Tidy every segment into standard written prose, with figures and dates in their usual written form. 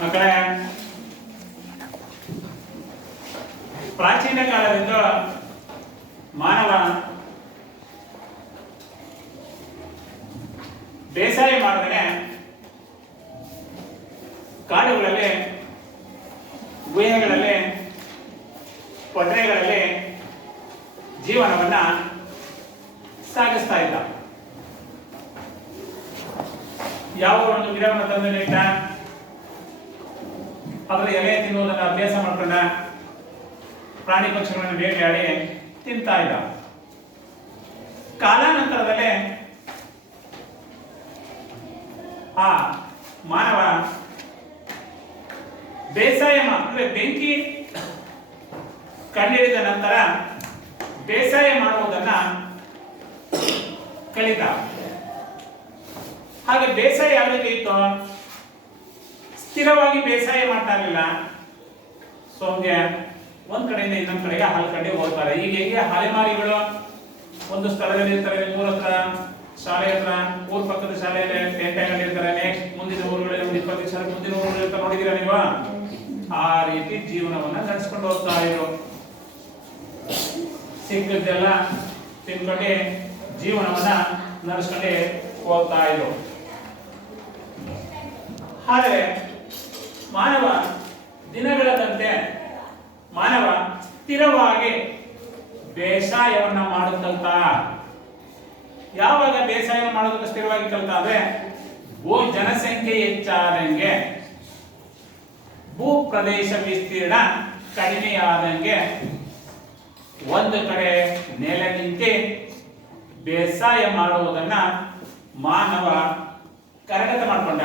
ಮಕ್ಕಳೇ, ಪ್ರಾಚೀನ ಕಾಲದಿಂದ ಮಾನವ ಬೇಸಾಯ ಮಾಡಿದ್ರೆ ಕಾಡುಗಳಲ್ಲಿ, ಗುಹೆಗಳಲ್ಲಿ, ಪೊಟರೆಗಳಲ್ಲಿ ಜೀವನವನ್ನ ಸಾಗಿಸ್ತಾ ಇದ್ದ. ಯಾವ ಒಂದು ಗಿಡವನ್ನು ತಂದು ನೆಟ್ಟ, ಅದರ ಎಲೆ ತಿನ್ನುವುದನ್ನು ಅಭ್ಯಾಸ ಮಾಡ್ಕೊಂಡ, ಪ್ರಾಣಿ ಪಕ್ಷಿಗಳನ್ನು ಬೇಟೆಯಾಡಿ ತಿಂತಾ ಇದ್ದ. ಕಾಲಾನಂತರದಲ್ಲಿ ಆ ಮಾನವ ಬೇಸಾಯ ಅಂದ್ರೆ ಬೆಂಕಿ ಕಂಡಿಡಿದ ನಂತರ ಬೇಸಾಯ ಮಾಡುವುದನ್ನ ಕಲಿತ. ಹಾಗೆ ಬೇಸಾಯ ಯಾವ ರೀತಿ ಇತ್ತು? ಸ್ಥಿರವಾಗಿ ಬೇಸಾಯ ಮಾಡ್ತಾ ಇರಲಿಲ್ಲ. ಸೋಮ್ಯ ಒಂದ್ ಕಡೆಯಿಂದ ಇನ್ನೊಂದ್ ಕಡೆಗೆ ಹಾಲ್ಕಂಡೆ ಹೋಗ್ತಾರೆ. ಈಗ ಹೇಗೆ ಅಲೆಮಾರಿಗಳು ಒಂದು ಸ್ಥಳದಲ್ಲಿ ಇರ್ತಾರೆ, ಊರ ಹತ್ರ, ಶಾಲೆ ಹತ್ರ, ಊರ್ ಪಕ್ಕದ ಶಾಲೆಯಲ್ಲಿ ಟೆಂಟ್ ಹಾಕೊಂಡಿರ್ತಾರೆ. ನೆಕ್ಸ್ಟ್ ಮುಂದಿನ ಊರುಗಳಲ್ಲಿ ಒಂದು 20 ದಿವಸ ಮುಂದಿನ ಊರುಗಳು ಇರ್ತಾರೆ, ನೋಡಿದಿರಾ ನೀವು? ಆ ರೀತಿ ಜೀವನವನ್ನ ನಡೆಸ್ಕೊಂಡು ಹೋಗ್ತಾ ಇದ್ರು. ಸಿಕ್ಕಿದ್ದೆಲ್ಲ ತಿನ್ಕೊಂಡೆ ಜೀವನವನ್ನ ನಡೆಸ್ಕೊಂಡೆ ಹೋಗ್ತಾ ಇದ್ರು. ಆದರೆ ಮಾನವ ದಿನಗಳಂತೆ ಮಾನವ ಸ್ಥಿರವಾಗಿ ಬೇಸಾಯವನ್ನ ಮಾಡುತ್ತಂತ. ಯಾವಾಗ ಬೇಸಾಯ ಮಾಡೋದಕ್ಕೆ ಸ್ಥಿರವಾಗಿ ಕಲ್ತ ಅಂದ್ರೆ ಜನಸಂಖ್ಯೆ ಹೆಚ್ಚಾದಂಗೆ, ಭೂ ಪ್ರದೇಶ ವಿಸ್ತೀರ್ಣ ಕಡಿಮೆಯಾದಂಗೆ ಒಂದು ಕಡೆ ನೆಲೆ ನಿಂತು ಬೇಸಾಯ ಮಾಡುವುದನ್ನ ಮಾನವ ಕರಗತ ಮಾಡ್ಕೊಂಡ.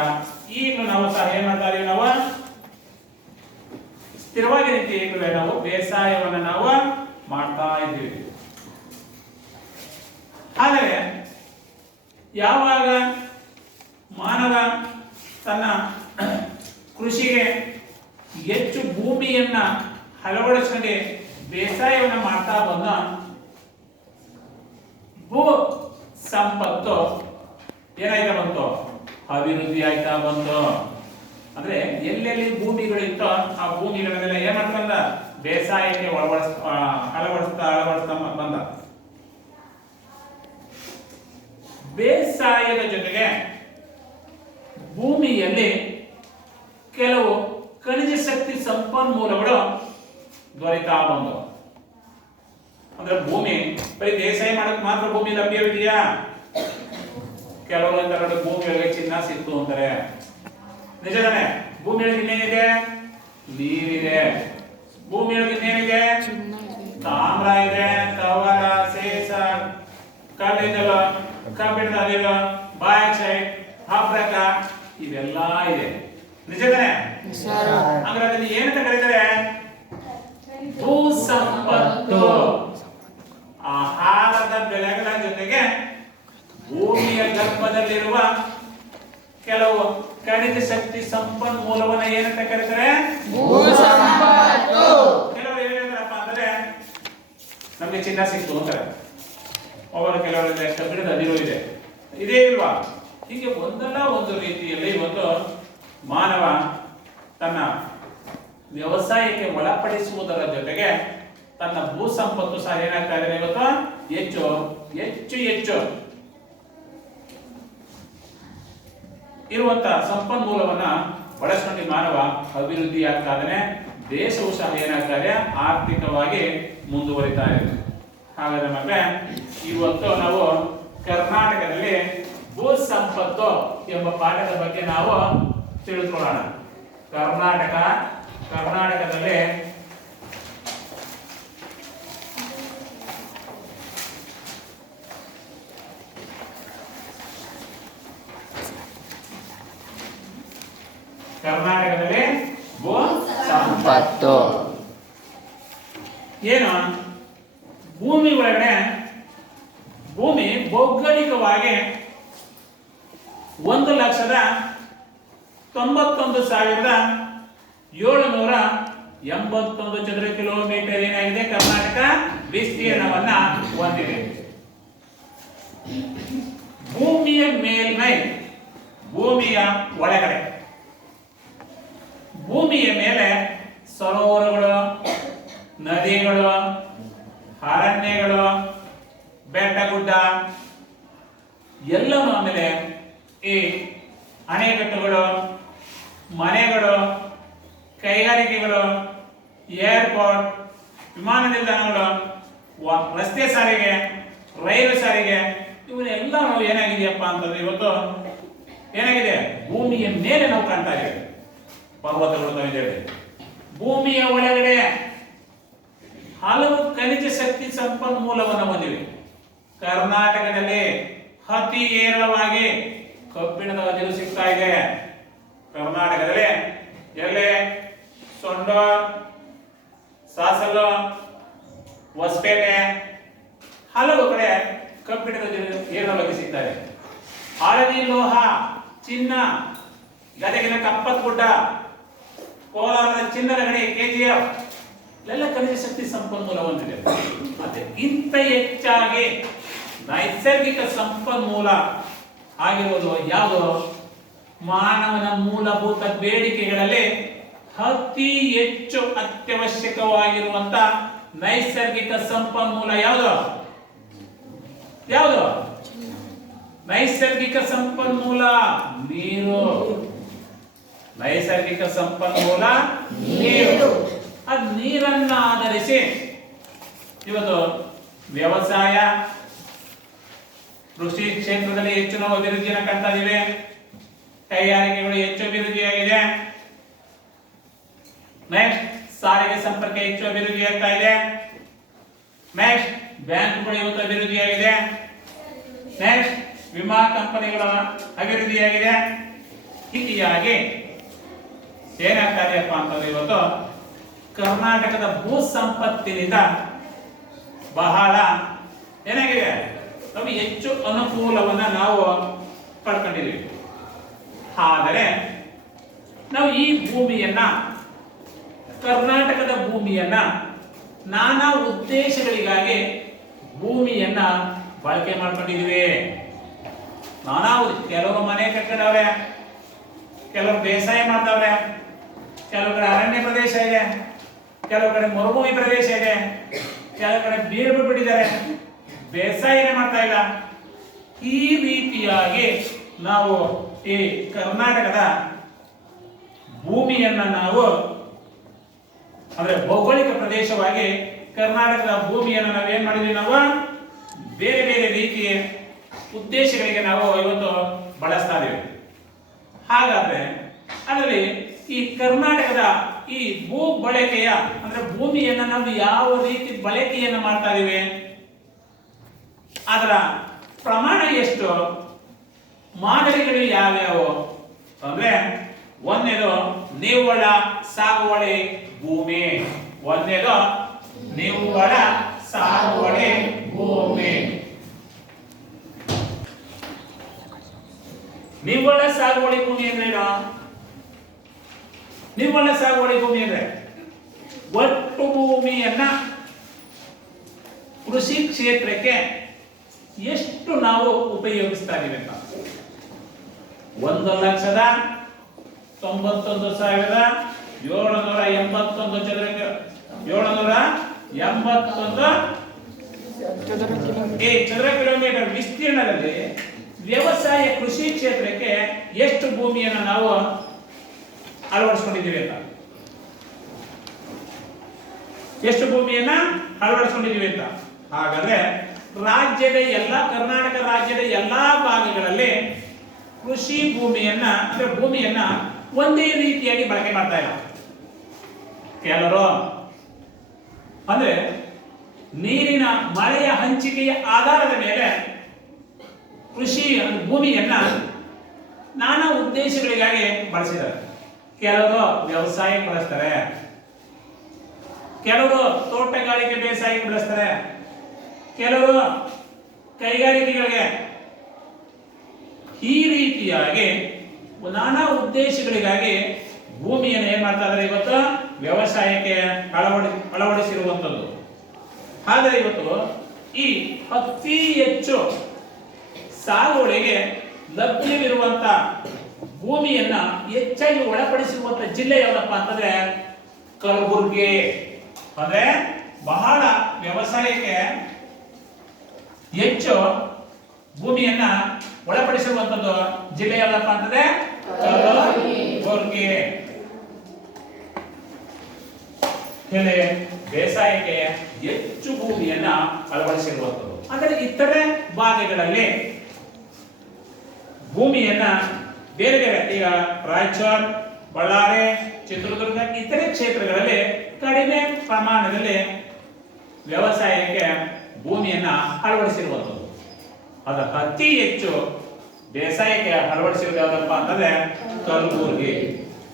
ಈಗಲೂ ನಾವು ಸಹ ಏನ್ ಮಾಡ್ತಾ ಇದೀವಿ? ನಾವು ಸ್ಥಿರವಾಗಿ ನಿಂತು ಈಗಲೂ ನಾವು ಬೇಸಾಯವನ್ನು ನಾವು ಮಾಡ್ತಾ ಇದ್ದೀವಿ. ಆದರೆ ಯಾವಾಗ ಮಾನವ ತನ್ನ ಕೃಷಿಗೆ ಹೆಚ್ಚು ಭೂಮಿಯನ್ನ ಅಳವಡಿಸಿಕೊಂಡು ಬೇಸಾಯವನ್ನ ಮಾಡ್ತಾ ಬಂದ, ಭೂ ಸಂಪತ್ತು ಏನಾಯ್ತಾ ಬಂತು? ಅಭಿವೃದ್ಧಿ ಆಯ್ತಾ ಬಂತು. ಅಂದ್ರೆ ಎಲ್ಲೆಲ್ಲಿ ಭೂಮಿಗಳಿತ್ತೋ ಆ ಭೂಮಿಗಳನ್ನೆಲ್ಲ ಏನ್ ಮಾಡ್ಕೊಂಡ? ಬೇಸಾಯಕ್ಕೆ ಅಳವಡಿಸ್ತಾ ಬಂದ. ಬೇಸಾಯದ ಜೊತೆಗೆ ಭೂಮಿಯಲ್ಲಿ ಕೆಲವು ಖನಿಜ ಶಕ್ತಿ ಸಂಪನ್ಮೂಲಗಳು ದೊರೆತಾ ಬಂದವು. ಅಂದ್ರೆ ಭೂಮಿ ಬರೀ ಬೇಸಾಯ ಮಾಡಕ್ ಮಾತ್ರ ಭೂಮಿ ಲಭ್ಯವಿದೆಯಾ? ಕೆಲವರು ಅಂತಾರೆ ಭೂಮಿಯೊಳಗೆ ಚಿನ್ನ ಸಿಕ್ತು ಅಂತಾರೆ. ನಿಜನೇ? ಭೂಮಿಯೊಳಗೆ ಇನ್ನೇನಿದೆ? ನೀರಿದೆ. ಭೂಮಿಯೊಳಗೆ ಇನ್ನೇನಿದೆ? ತಾಮ್ರ ಇದೆ, ಕವಲ, ಸೇಸ, ಕಲ್ಲಿದ್ದಲು, ಕಬ್ಬಿಣದ ಅದಿರು, ಬಾಕ್ಸೈಟ್, ಆಮ್ಲಕ ಇವೆಲ್ಲ ಇದೆ. ನಿಜನೇ? ಅಂದ್ರೆ ಅದನ್ನು ಏನಂತ ಕರೀತಾರೆ? ಭೂ ಸಂಪತ್ತು. ಆಹಾರದ ಬೆಳೆಗಳ ಜೊತೆಗೆ ಭೂಮಿಯ ಗರ್ಭದಲ್ಲಿರುವ ಕೆಲವು ಖನಿಜ ಶಕ್ತಿ ಸಂಪನ್ಮೂಲವನ್ನ ಏನಂತ ಕರೀತಾರೆ? ಭೂ ಸಂಪತ್ತು. ಕೆಲವರು ಏನಂತಾರಪ್ಪ ಅಂದ್ರೆ ನಮ್ಗೆ ಚಿನ್ನ ಸಿಕ್ತು ಅಂತಾರೆ, ಒಬ್ಬರು ಕೆಲವರಲ್ಲಿ ಕಬ್ಬಿಣದ ಅದಿರು ಇದೆ, ಇದೇ ಇಲ್ವಾ? ಹೀಗೆ ಒಂದಲ್ಲ ಒಂದು ರೀತಿಯಲ್ಲಿ ಇವತ್ತು ಮಾನವ ತನ್ನ ವ್ಯವಸಾಯಕ್ಕೆ ಒಳಪಡಿಸುವುದರ ಜೊತೆಗೆ ತನ್ನ ಭೂ ಸಂಪತ್ತು ಸಹ ಏನಾಗ್ತಾ ಇದೆ ಇವತ್ತು ಹೆಚ್ಚು ಹೆಚ್ಚು ಹೆಚ್ಚು ಇರುವಂತಹ ಸಂಪನ್ಮೂಲವನ್ನ ಬಳಸ್ಕೊಂಡು ಮಾನವ ಅಭಿವೃದ್ಧಿ ಆಗ್ತಾ ಇದ್ದಾನೆ. ದೇಶವು ಸಹ ಏನಾಗ್ತಾ ಇದೆ? ಆರ್ಥಿಕವಾಗಿ ಮುಂದುವರಿತಾ ಇದೆ. ಹಾಗಾದ್ರೆ ಮಕ್ಕಳೇ, ಇವತ್ತು ನಾವು ಕರ್ನಾಟಕದಲ್ಲಿ ಭೂ ಸಂಪತ್ತು ಎಂಬ ಪಾಠದ ಬಗ್ಗೆ ನಾವು ತಿಳಿದುಕೊಳ್ಳೋಣ. ಕರ್ನಾಟಕದಲ್ಲಿ ಭೂ ಸಂಪತ್ತು ಏನು? ಭೂಮಿ ಒಳಗಡೆ ಭೂಮಿ ಭೌಗೋಳಿಕವಾಗಿ 1,91,781 ಚದರ ಕಿಲೋಮೀಟರ್ ಏನಾಗಿದೆ? ಕರ್ನಾಟಕ ವಿಸ್ತೀರ್ಣವನ್ನ ಹೊಂದಿದೆ. ಭೂಮಿಯ ಮೇಲ್ಮೈ, ಭೂಮಿಯ ಒಳಗಡೆ ಭೂಮಿಯ ಮೇಲೆ ಸರೋವರಗಳು, ನದಿಗಳು, ಅರಣ್ಯಗಳು, ಬೆಟ್ಟ ಗುಡ್ಡ ಎಲ್ಲವೂ, ಆಮೇಲೆ ಈ ಅಣೆಕಟ್ಟುಗಳು, ಮನೆಗಳು, ಕೈಗಾರಿಕೆಗಳು, ಏರ್ಪೋರ್ಟ್, ವಿಮಾನ ನಿಲ್ದಾಣಗಳು, ರಸ್ತೆ ಸಾರಿಗೆ, ರೈಲು ಸಾರಿಗೆ, ಇವನ್ನೆಲ್ಲ ನಾವು ಏನಾಗಿದೆಯಪ್ಪ ಅಂತಂದ್ರೆ ಇವತ್ತು ಏನಾಗಿದೆ, ಭೂಮಿಯ ಮೇಲೆ ನಾವು ಕಾಣ್ತಾ ಇದ್ದೇವೆ. ಪರ್ವತಗಳು ತಾವಿದ್ದೇವೆ. ಭೂಮಿಯ ಒಳಗಡೆ ಹಲವು ಖನಿಜ ಶಕ್ತಿ ಸಂಪನ್ಮೂಲವನ್ನು ಹೊಂದಿವೆ. ಕರ್ನಾಟಕದಲ್ಲಿ ಅತಿ ಹೇರಳವಾಗಿ ಕಬ್ಬಿಣದ ಅದಿರು ಸಿಗ್ತಾ ಇದೆ. ಕರ್ನಾಟಕದಲ್ಲಿ ಎಲ್ಲಿ ಸೊಂಡೂರು, ಸಾಸಲು, ಹೊಸಪೇಟೆ ಹಲವು ಕಡೆ ಕಬ್ಬಿಣದ ಅದಿರು ಹೇರಳವಾಗಿ ಸಿಗ್ತಾ ಇದೆ. ಹಳದಿ ಲೋಹ, ಚಿನ್ನ, ಗದಗಿನ ಕಪ್ಪತ್ತಗುಡ್ಡ, ಕೋಲಾರದ ಚಿನ್ನದ ಗಣಿ, KGF ಎಲ್ಲ ಖನಿಜ ಶಕ್ತಿ ಸಂಪನ್ಮೂಲ ಹೊಂದಿದೆ. ಮತ್ತೆ ಇಂಥ ಹೆಚ್ಚಾಗಿ ನೈಸರ್ಗಿಕ ಸಂಪನ್ಮೂಲ ಆಗಿರುವುದು ಯಾವುದು? ಮಾನವನ ಮೂಲಭೂತ ಬೇಡಿಕೆಗಳಲ್ಲಿ ಅತಿ ಹೆಚ್ಚು ಅತ್ಯವಶ್ಯಕವಾಗಿರುವಂತ ನೈಸರ್ಗಿಕ ಸಂಪನ್ಮೂಲ ಯಾವುದು? ಯಾವುದು ನೈಸರ್ಗಿಕ ಸಂಪನ್ಮೂಲ? ನೀರು. ನೈಸರ್ಗಿಕ ಸಂಪನ್ಮೂಲ ನೀರು. ಅದು ನೀರನ್ನ ಆಧರಿಸಿ ಇವತ್ತು ವ್ಯವಸಾಯ, ಕೃಷಿ ಕ್ಷೇತ್ರದಲ್ಲಿ ಹೆಚ್ಚು ನಾವು ಅಭಿವೃದ್ಧಿಯನ್ನು ಕಾಣ್ತಾ ಇದ್ದೇವೆ. ಕೈಗಾರಿಕೆಗಳು ಹೆಚ್ಚು ಅಭಿವೃದ್ಧಿಯಾಗಿದೆ. ನೆಕ್ಸ್ಟ್ ಸಾರಿಗೆ ಸಂಪರ್ಕ ಹೆಚ್ಚು ಅಭಿವೃದ್ಧಿ ಆಗ್ತಾ ಇದೆ. ನೆಕ್ಸ್ಟ್ ಬ್ಯಾಂಕ್ಗಳು ಇವತ್ತು ಅಭಿವೃದ್ಧಿಯಾಗಿದೆ. ನೆಕ್ಸ್ಟ್ ವಿಮಾ ಕಂಪನಿಗಳ ಅಭಿವೃದ್ಧಿಯಾಗಿದೆ. ಹೀಗಾಗಿ ಏನಾಗ್ತಾ ಇದೆಯಪ್ಪ ಅಂತಂದ್ರೆ ಇವತ್ತು ಕರ್ನಾಟಕದ ಭೂ ಸಂಪತ್ತಿನಿಂದ ಬಹಳ ಏನಾಗಿದೆ, ನಮಗೆ ಹೆಚ್ಚು ಅನುಕೂಲವನ್ನ ನಾವು ಪಡ್ಕೊಂಡಿದ್ದೀವಿ. ಆದರೆ ನಾವು ಈ ಭೂಮಿಯನ್ನ, ಕರ್ನಾಟಕದ ಭೂಮಿಯನ್ನ ನಾನಾ ಉದ್ದೇಶಗಳಿಗಾಗಿ ಭೂಮಿಯನ್ನ ಬಳಕೆ ಮಾಡ್ಕೊಂಡಿದ್ದೀವಿ. ಕೆಲವರು ಮನೆ ಕಟ್ಕೊಂಡವ್ರೆ, ಕೆಲವರು ಬೇಸಾಯ ಮಾಡ್ತಾವ್ರೆ, ಕೆಲವು ಕಡೆ ಅರಣ್ಯ ಪ್ರದೇಶ ಇದೆ, ಕೆಲವು ಕಡೆ ಮರುಭೂಮಿ ಪ್ರದೇಶ ಇದೆ, ಕೆಲವು ಕಡೆ ಬೀಡು ಬಿಟ್ಟಿದ್ದಾರೆ, ಬೇಸಾಯನೇ ಮಾಡ್ತಾ ಇಲ್ಲ. ಈ ರೀತಿಯಾಗಿ ನಾವು ಈ ಕರ್ನಾಟಕದ ಭೂಮಿಯನ್ನ ನಾವು ಅಂದ್ರೆ ಭೌಗೋಳಿಕ ಪ್ರದೇಶವಾಗಿ ಕರ್ನಾಟಕದ ಭೂಮಿಯನ್ನು ನಾವೇನ್ ಮಾಡಿದ್ವಿ, ನಾವು ಬೇರೆ ಬೇರೆ ರೀತಿಯ ಉದ್ದೇಶಗಳಿಗೆ ನಾವು ಇವತ್ತು ಬಳಸ್ತಾ ಇದ್ದೀವಿ. ಹಾಗಾದ್ರೆ ಅದರಲ್ಲಿ ಈ ಕರ್ನಾಟಕದ ಈ ಭೂ ಬಳಕೆಯ ಅಂದ್ರೆ ಭೂಮಿಯನ್ನ ನಾವು ಯಾವ ರೀತಿ ಬಳಕೆಯನ್ನು ಮಾಡ್ತಾ ಇದೀವಿ, ಅದರ ಪ್ರಮಾಣ ಎಷ್ಟು, ಮಾದರಿಗಳು ಯಾವ್ಯಾವು ಅಂದ್ರೆ ಒಂದನೇದು ನಿವ್ವಳ ಸಾಗುವಳಿ ಭೂಮಿ. ಒಂದನೇದು ನಿವ್ವಳ ಸಾಗುವಳಿ ಭೂಮಿ. ನಿವ್ವಳ ಸಾಗುವಳಿ ಭೂಮಿ ಅಂದ್ರೇನು? ನಿವ್ವಳ ಸಾಗುವಳಿ ಭೂಮಿ ಅಂದ್ರೆ ಒಟ್ಟು ಭೂಮಿಯನ್ನ ಕೃಷಿ ಕ್ಷೇತ್ರಕ್ಕೆ ಎಷ್ಟು ನಾವು ಉಪಯೋಗಿಸ್ತಾ ಇದೀವಿ ಅಂತ 1,91,781 ಚದರ ಕಿಲೋಮೀಟರ್ ವಿಸ್ತೀರ್ಣದಲ್ಲಿ ವ್ಯವಸಾಯ ಕೃಷಿ ಕ್ಷೇತ್ರಕ್ಕೆ ಎಷ್ಟು ಭೂಮಿಯನ್ನು ನಾವು ಅಳವಡಿಸಿಕೊಂಡಿದ್ದೀವಿ ಅಂತ, ಎಷ್ಟು ಭೂಮಿಯನ್ನ ಅಳವಡಿಸಿಕೊಂಡಿದ್ದೀವಿ ಅಂತ. ಹಾಗಾದ್ರೆ ರಾಜ್ಯದ ಕರ್ನಾಟಕ ರಾಜ್ಯದ ಎಲ್ಲಾ ಭಾಗಗಳಲ್ಲಿ ಕೃಷಿ ಭೂಮಿಯನ್ನ ಅಂದ್ರೆ ಭೂಮಿಯನ್ನ ಒಂದೇ ರೀತಿಯಾಗಿ ಬಳಕೆ ಮಾಡ್ತಾ ಇಲ್ಲ. ಕೆಲವರು ಅಂದ್ರೆ ನೀರಿನ ಮಳೆಯ ಹಂಚಿಕೆಯ ಆಧಾರದ ಮೇಲೆ ಕೃಷಿ ಭೂಮಿಯನ್ನ ನಾನಾ ಉದ್ದೇಶಗಳಿಗಾಗಿ ಬಳಸಿದ್ದಾರೆ. ಕೆಲವರು ವ್ಯವಸಾಯಕ್ಕೆ ಬಳಸ್ತಾರೆ, ಕೆಲವರು ತೋಟಗಾರಿಕೆ ಬೇಸಾಯಕ್ಕೆ ಬಳಸ್ತಾರೆ, ಕೆಲವರು ಕೈಗಾರಿಕೆಗಳಿಗೆ. ಈ ರೀತಿಯಾಗಿ ನಾನಾ ಉದ್ದೇಶಗಳಿಗಾಗಿ ಭೂಮಿಯನ್ನು ಏನ್ ಮಾಡ್ತಾ ಇದ್ದಾರೆ ಇವತ್ತು ವ್ಯವಸಾಯಕ್ಕೆ ಅಳವಡಿಸಿರುವಂತದ್ದು. ಆದರೆ ಇವತ್ತು ಈ ಅತಿ ಹೆಚ್ಚು ಸಾಗುವಳಿಗೆ ಲಭ್ಯವಿರುವಂತ ಭೂಮಿಯನ್ನ ಹೆಚ್ಚಾಗಿ ಒಳಪಡಿಸಿರುವಂತ ಜಿಲ್ಲೆ ಯಾವ್ದಪ್ಪ ಅಂತಂದ್ರೆ ಕಲಬುರಗಿ. ಅಂದ್ರೆ ಬಹಳ ವ್ಯವಸಾಯಕ್ಕೆ ಹೆಚ್ಚು ಭೂಮಿಯನ್ನ ಒಳಪಡಿಸಿರುವಂತದ್ದು ಜಿಲ್ಲೆ ಯಾವ್ದಪ್ಪ ಅಂತಂದ್ರೆ ಕಲಬುರಗಿ. ಕೆಲೆ ಬೇಸಾಯಕ್ಕೆ ಹೆಚ್ಚು ಭೂಮಿಯನ್ನ ಅಳವಡಿಸಿರುವಂತದ್ದು. ಅಂದರೆ ಇತರೆ ಭಾಗಗಳಲ್ಲಿ ಭೂಮಿಯನ್ನ ಬೇರೆ ಬೇರೆ, ಈಗ ರಾಯಚೂರು, ಬಳ್ಳಾರಿ, ಚಿತ್ರದುರ್ಗ ಇತರೆ ಕ್ಷೇತ್ರಗಳಲ್ಲಿ ಕಡಿಮೆ ಪ್ರಮಾಣದಲ್ಲಿ ವ್ಯವಸಾಯಕ್ಕೆ ಭೂಮಿಯನ್ನ ಅಳವಡಿಸಿರುವಂಥದ್ದು. ಅದು ಅತಿ ಹೆಚ್ಚು ಬೇಸಾಯಕ್ಕೆ ಅಳವಡಿಸಿರುವುದು ಯಾವುದಪ್ಪ ಅಂತಂದ್ರೆ ಕಲಬುರಗಿ.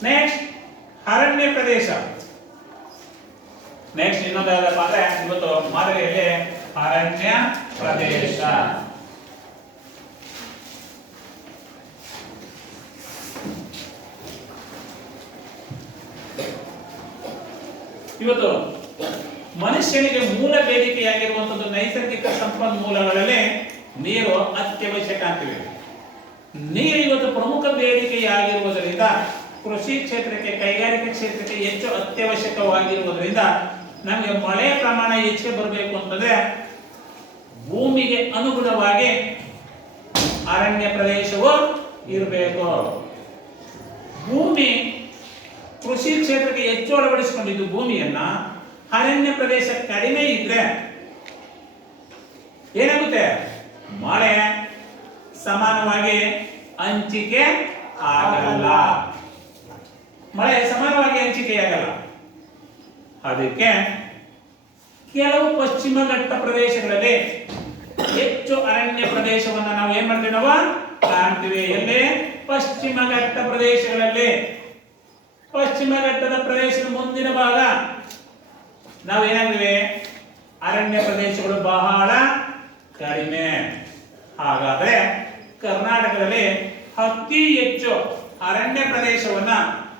ನೆಕ್ಸ್ಟ್ ಅರಣ್ಯ ಪ್ರದೇಶ. ನೆಕ್ಸ್ಟ್ ಇನ್ನೊಂದು ಯಾವುದಪ್ಪ ಅಂದ್ರೆ ಇವತ್ತು ಮಾದರಿಯಲ್ಲಿ ಅರಣ್ಯ ಪ್ರದೇಶ. ಇವತ್ತು ಮನುಷ್ಯನಿಗೆ ಮೂಲ ಬೇಡಿಕೆಯಾಗಿರುವಂತದ್ದು ನೈಸರ್ಗಿಕ ಸಂಪನ್ಮೂಲಗಳಲ್ಲಿ ನೀರು ಅತ್ಯವಶ್ಯಕ ಅಂತಿವೆ. ನೀರು ಇವತ್ತು ಪ್ರಮುಖ ಬೇಡಿಕೆಯಾಗಿರುವುದರಿಂದ ಕೃಷಿ ಕ್ಷೇತ್ರಕ್ಕೆ, ಕೈಗಾರಿಕಾ ಕ್ಷೇತ್ರಕ್ಕೆ ಹೆಚ್ಚು ಅತ್ಯವಶ್ಯಕವಾಗಿರುವುದರಿಂದ ನಮಗೆ ಮಳೆ ಪ್ರಮಾಣ ಹೆಚ್ಚಿಗೆ ಬರಬೇಕು ಅಂತಂದ್ರೆ ಭೂಮಿಗೆ ಅನುಗುಣವಾಗಿ ಅರಣ್ಯ ಪ್ರದೇಶವು ಇರಬೇಕು. ಭೂಮಿ ಕೃಷಿ ಕ್ಷೇತ್ರಕ್ಕೆ ಹೆಚ್ಚು ಅಳವಡಿಸಿಕೊಂಡಿದ್ದು ಭೂಮಿಯನ್ನ ಅರಣ್ಯ ಪ್ರದೇಶ ಕಡಿಮೆ ಇದ್ರೆ ಏನಾಗುತ್ತೆ? ಮಳೆ ಸಮಾನವಾಗಿ ಹಂಚಿಕೆ ಆಗಲ್ಲ. ಮಳೆ ಸಮಾನವಾಗಿ ಹಂಚಿಕೆ ಆಗಲ್ಲ. ಅದಕ್ಕೆ ಕೆಲವು ಪಶ್ಚಿಮ ಘಟ್ಟ ಪ್ರದೇಶಗಳಲ್ಲಿ ಹೆಚ್ಚು ಅರಣ್ಯ ಪ್ರದೇಶವನ್ನ ನಾವು ಏನ್ ಮಾಡ್ತೀವಿ? ನಾವು ಕಾಣ್ತೀವಿ. ಎಲ್ಲಿ? ಪಶ್ಚಿಮ ಘಟ್ಟ ಪ್ರದೇಶಗಳಲ್ಲಿ. ಪಶ್ಚಿಮ ಘಟ್ಟದ ಪ್ರದೇಶದ ಮುಂದಿನ ಭಾಗ ನಾವೇನಾಗ್ತೀವಿ? ಅರಣ್ಯ ಪ್ರದೇಶಗಳು ಬಹಳ ಕಡಿಮೆ. ಹಾಗಾದ್ರೆ ಕರ್ನಾಟಕದಲ್ಲಿ ಅತಿ ಹೆಚ್ಚು ಅರಣ್ಯ ಪ್ರದೇಶವನ್ನ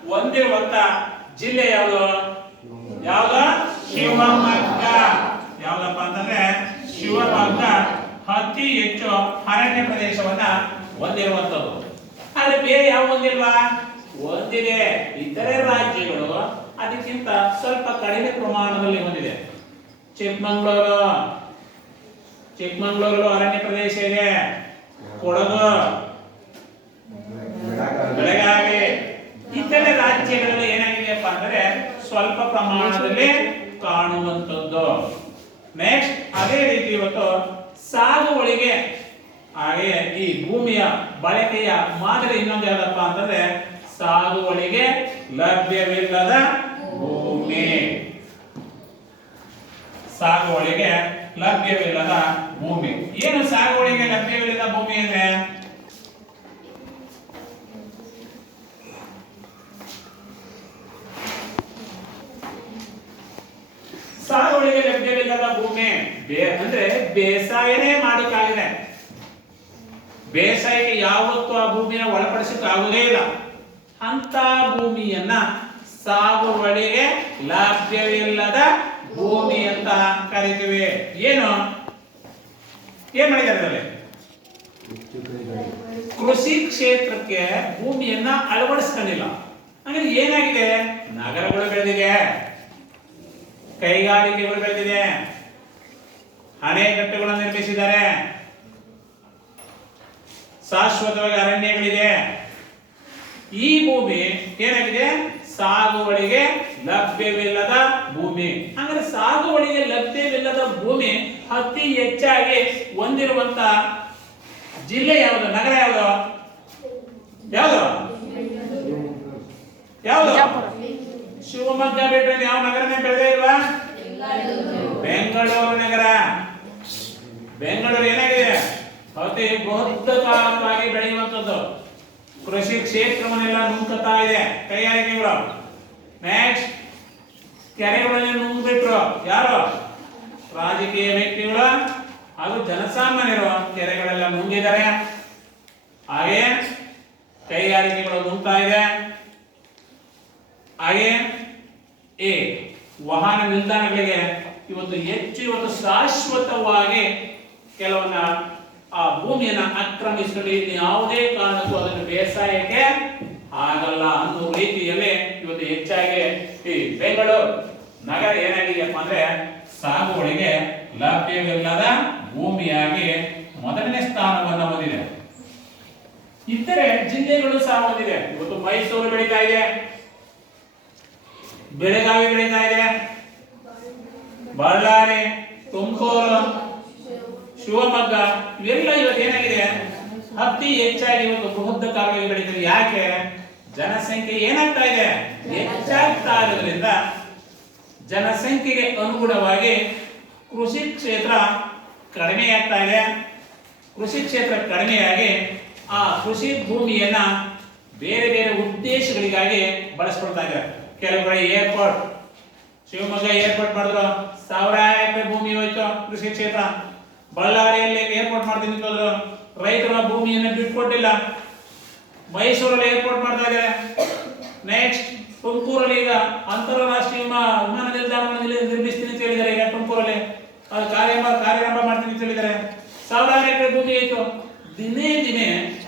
ಹೊಂದಿರುವಂತ ಜಿಲ್ಲೆ ಯಾವುದು? ಯಾವ್ದು? ಶಿವಮೊಗ್ಗ. ಯಾವ್ದಪ್ಪ ಅಂತಂದ್ರೆ ಶಿವಮೊಗ್ಗ ಅತಿ ಹೆಚ್ಚು ಅರಣ್ಯ ಪ್ರದೇಶವನ್ನ ಹೊಂದಿರುವಂತದ್ದು. ಆದ್ರೆ ಬೇರೆ ಯಾವ ಹೊಂದಿಲ್ವಾ? ಹೊಂದಿದೆ. ಇತರೆ ರಾಜ್ಯಗಳು ಅದಕ್ಕಿಂತ ಸ್ವಲ್ಪ ಕಡಿಮೆ ಪ್ರಮಾಣದಲ್ಲಿ ಹೊಂದಿದೆ. ಚಿಕ್ಕಮಗಳೂರು ಅರಣ್ಯ ಪ್ರದೇಶ ಇದೆ. ಕೊಡಗು, ಬೆಳಗಾವಿ ಇತರೆ ರಾಜ್ಯಗಳಲ್ಲಿ ಏನಾಗಿದೆಯಪ್ಪ ಅಂದ್ರೆ ಸ್ವಲ್ಪ ಪ್ರಮಾಣದಲ್ಲಿ ಕಾಣುವಂತದ್ದು. ನೆಕ್ಸ್ಟ್ ಅದೇ ರೀತಿ ಇವತ್ತು ಸಾಗುವಳಿಗೆ ಹಾಗೆ ಈ ಭೂಮಿಯ ಬಳಕೆಯ ಮಾದರಿ ಇನ್ನೊಂದು ಯಾವ್ದಪ್ಪ ಅಂತಂದ್ರೆ ಸಾಗುವಳಿಗೆ ಲಭ್ಯವಿಲ್ಲದ ಭೂಮಿ. ಸಾಗುವಳಿಗೆ ಲಭ್ಯವಿಲ್ಲದ ಭೂಮಿ. ಏನು ಸಾಗುವಳಿಗೆ ಲಭ್ಯವಿಲ್ಲದ ಭೂಮಿ ಅಂದ್ರೆ? ಸಾಗುವಳಿಗೆ ಲಭ್ಯವಿಲ್ಲದ ಭೂಮಿ ಅಂದ್ರೆ ಬೇಸಾಯನೇ ಮಾಡಕ್ಕಾಗಿದೆ. ಬೇಸಾಯಕ್ಕೆ ಯಾವತ್ತೂ ಆ ಭೂಮಿನ ಒಳಪಡಿಸಕ್ಕೆ ಆಗುವುದೇ ಇಲ್ಲ. ಅಂತ ಭೂಮಿಯನ್ನ ಸಾಗುವಳಿಗೆ ಲಭ್ಯವಿಲ್ಲದ ಭೂಮಿ ಅಂತ ಕರಿತೀವಿ. ಏನ್ ಮಾಡಿದ್ದಾರೆ? ಕೃಷಿ ಕ್ಷೇತ್ರಕ್ಕೆ ಭೂಮಿಯನ್ನ ಅಳವಡಿಸ್ಕೊಂಡಿಲ್ಲ. ಅಂದ್ರೆ ಏನಾಗಿದೆ? ನಗರಗಳು ಬೆಳೆದಿದೆ, ಕೈಗಾರಿಕೆಗಳು ಬೆಳೆದಿದೆ, ಅಣೆಕಟ್ಟುಗಳನ್ನು ನಿರ್ಮಿಸಿದ್ದಾರೆ, ಶಾಶ್ವತವಾಗಿ ಅರಣ್ಯಗಳಿದೆ. ಈ ಭೂಮಿ ಏನಾಗಿದೆ? ಸಾಗುವಳಿಗೆ ಲಭ್ಯವಿಲ್ಲದ ಭೂಮಿ. ಅಂದ್ರೆ ಸಾಗುವಳಿಗೆ ಲಭ್ಯವಿಲ್ಲದ ಭೂಮಿ ಅತಿ ಹೆಚ್ಚಾಗಿ ಹೊಂದಿರುವಂತ ಜಿಲ್ಲೆ ಯಾವುದು? ನಗರ ಯಾವುದು? ಯಾವುದು? ಶಿವಮೊಗ್ಗ ಬಿಟ್ಟರೆ ಯಾವ ನಗರನೇ ಬೆಳೆದೇ ಇಲ್ವಾ? ಬೆಂಗಳೂರು ನಗರ. ಬೆಂಗಳೂರು ಏನಾಗಿದೆ? ಅತಿ ಬೃಹತ್ತಾಗಿ ಬೆಳೆಯುವಂತದ್ದು. ಕೃಷಿ ಕ್ಷೇತ್ರವನ್ನೆಲ್ಲ ನುಂಗ್ತಾ ಇದೆ ಕೈಗಾರಿಕೆಗಳು. ನೆಕ್ಸ್ಟ್ ಕೆರೆಗಳಲ್ಲಿ ನುಂಗ್ಬಿಟ್ರು ಯಾರು? ರಾಜಕೀಯ ವ್ಯಕ್ತಿಗಳು ಹಾಗೂ ಜನಸಾಮಾನ್ಯರು ಕೆರೆಗಳೆಲ್ಲ ನುಂಗಿದ್ದಾರೆ. ಹಾಗೆ ಕೈಗಾರಿಕೆಗಳು ನುಂಗ್ತಾ ಇದೆ. ಹಾಗೆ ಈ ವಾಹನ ನಿಲ್ದಾಣಗಳಿಗೆ ಇವತ್ತು ಶಾಶ್ವತವಾಗಿ ಕೆಲವನ್ನ ಆ ಭೂಮಿಯನ್ನ ಆಕ್ರಮಿಸಿಕೊಂಡು ಯಾವುದೇ ಕಾರಣಕ್ಕೂ ಅದನ್ನು ಬೇಸಾಯಕ್ಕೆ ಆಗಲ್ಲ ಅನ್ನೋ ರೀತಿಯಲ್ಲಿ ಇವತ್ತು ಹೆಚ್ಚಾಗಿ ಈ ಬೆಂಗಳೂರು ನಗರ ಏನಾಗಿದೆಯಪ್ಪ ಅಂದ್ರೆ ಸಾಗುವಳಿಗೆ ಲಭ್ಯವಿಲ್ಲದ ಭೂಮಿಯಾಗಿ ಮೊದಲನೇ ಸ್ಥಾನವನ್ನು ಹೊಂದಿದೆ. ಇತರೆ ಜಿಲ್ಲೆಗಳು ಸಹ ಹೊಂದಿದೆ. ಇವತ್ತು ಮೈಸೂರು ಬೆಳೀತಾ ಇದೆ, ಬೆಳಗಾವಿ ಬೆಳೀತಾ ಇದೆ, ಬಳ್ಳಾರಿ, ತುಮಕೂರು, ಶಿವಮೊಗ್ಗ ಇವೆಲ್ಲ ಇವತ್ತು ಏನಾಗಿದೆ ಅತಿ ಹೆಚ್ಚಾಗಿ ಇವತ್ತು ಬೃಹದಾಕಾರವಾಗಿ ಬೆಳೀತದೆ. ಯಾಕೆ? ಜನಸಂಖ್ಯೆ ಏನಾಗ್ತಾ ಇದೆ, ಹೆಚ್ಚಾಗ್ತಾ ಇರೋದ್ರಿಂದ ಜನಸಂಖ್ಯೆಗೆ ಅನುಗುಣವಾಗಿ ಕೃಷಿ ಕ್ಷೇತ್ರ ಕಡಿಮೆಯಾಗ್ತಾ ಇದೆ. ಕೃಷಿ ಕ್ಷೇತ್ರ ಕಡಿಮೆಯಾಗಿ ಆ ಕೃಷಿ ಭೂಮಿಯನ್ನ ಬೇರೆ ಬೇರೆ ಉದ್ದೇಶಗಳಿಗಾಗಿ ಬಳಸ್ಕೊಳ್ತಾ ಇದ್ದಾರೆ. ಕೆಲವು ಕಡೆ ಏರ್ಪೋರ್ಟ್, ಶಿವಮೊಗ್ಗ ಏರ್ಪೋರ್ಟ್ ಮಾಡಿದ್ರು, 1000 ಎಕರೆ ಭೂಮಿ ಹೋಯ್ತು ಕೃಷಿ ಕ್ಷೇತ್ರ. ಬಳ್ಳಾರಿಯಲ್ಲಿ ಏರ್ಪೋರ್ಟ್ ಮಾಡ್ತೀನಿ ಅಂತಂದ್ರು, ರೈತರ ಭೂಮಿಯನ್ನ ಬಿಟ್ಕೊಟ್ಟಿಲ್ಲ. ಮೈಸೂರಲ್ಲಿ ಏರ್ಪೋರ್ಟ್ ಮಾಡ್ತಾ ಇದ್ದಾರೆ. ನೆಕ್ಸ್ಟ್ ತುಮಕೂರಲ್ಲಿ ಈಗ ಅಂತಾರಾಷ್ಟ್ರೀಯ ವಿಮಾನ ನಿಲ್ದಾಣವನ್ನು ನಿರ್ಮಿಸ್ತೀನಿ ಅಂತ ಹೇಳಿದ್ದಾರೆ. ಈಗ ತುಮಕೂರಲ್ಲಿ ಅದು ಕಾರ್ಯಾರಂಭ ಮಾಡ್ತೀನಿ ಅಂತ ಹೇಳಿದ್ದಾರೆ. 1000 ಎಕರೆ ಭೂಮಿ ಆಯ್ತು. ದಿನೇ ದಿನೇ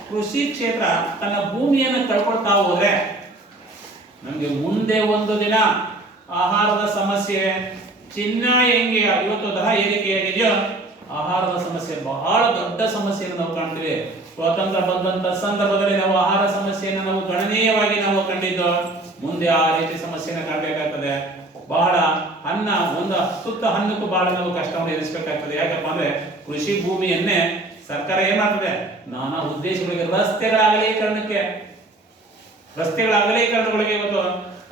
ಕೃಷಿ ಕ್ಷೇತ್ರ ತನ್ನ ಭೂಮಿಯನ್ನು ಕಳ್ಕೊಳ್ತಾ ಹೋದ್ರೆ ನಮ್ಗೆ ಮುಂದೆ ಒಂದು ದಿನ ಆಹಾರದ ಸಮಸ್ಯೆ, ಚಿನ್ನ ಹೆಂಗೆ ಇವತ್ತು ದರ ಏರಿಕೆಯಾಗಿದೆಯೋ ಆಹಾರದ ಸಮಸ್ಯೆ ಬಹಳ ದೊಡ್ಡ ಸಮಸ್ಯೆಯನ್ನು ನಾವು ಕಾಣ್ತೀವಿ. ಸ್ವಾತಂತ್ರ್ಯ ಬಂದಂತ ಸಂದರ್ಭದಲ್ಲಿ ನಾವು ಆಹಾರ ಸಮಸ್ಯೆಯನ್ನು ನಾವು ಗಣನೀಯವಾಗಿ ನಾವು ಕಂಡಿದ್ದು. ಮುಂದೆ ಆ ರೀತಿ ಸಮಸ್ಯೆನ ಕಾಣಬೇಕಾಗ್ತದೆ. ಬಹಳ ಅನ್ನ, ಒಂದು ಸುತ್ತ ಹಣ್ಣಕ್ಕೂ ಬಹಳ ನಾವು ಕಷ್ಟವನ್ನು ಎದುರಿಸಬೇಕಾಗ್ತದೆ. ಯಾಕಪ್ಪ ಅಂದ್ರೆ ಕೃಷಿ ಭೂಮಿಯನ್ನೇ ಸರ್ಕಾರ ಏನ್ ಮಾಡ್ತದೆ, ನಾನಾ ಉದ್ದೇಶಗಳಿಗೆ, ರಸ್ತೆಗಳ ಅಗಲೀಕರಣಗಳಿಗೆ, ಇವತ್ತು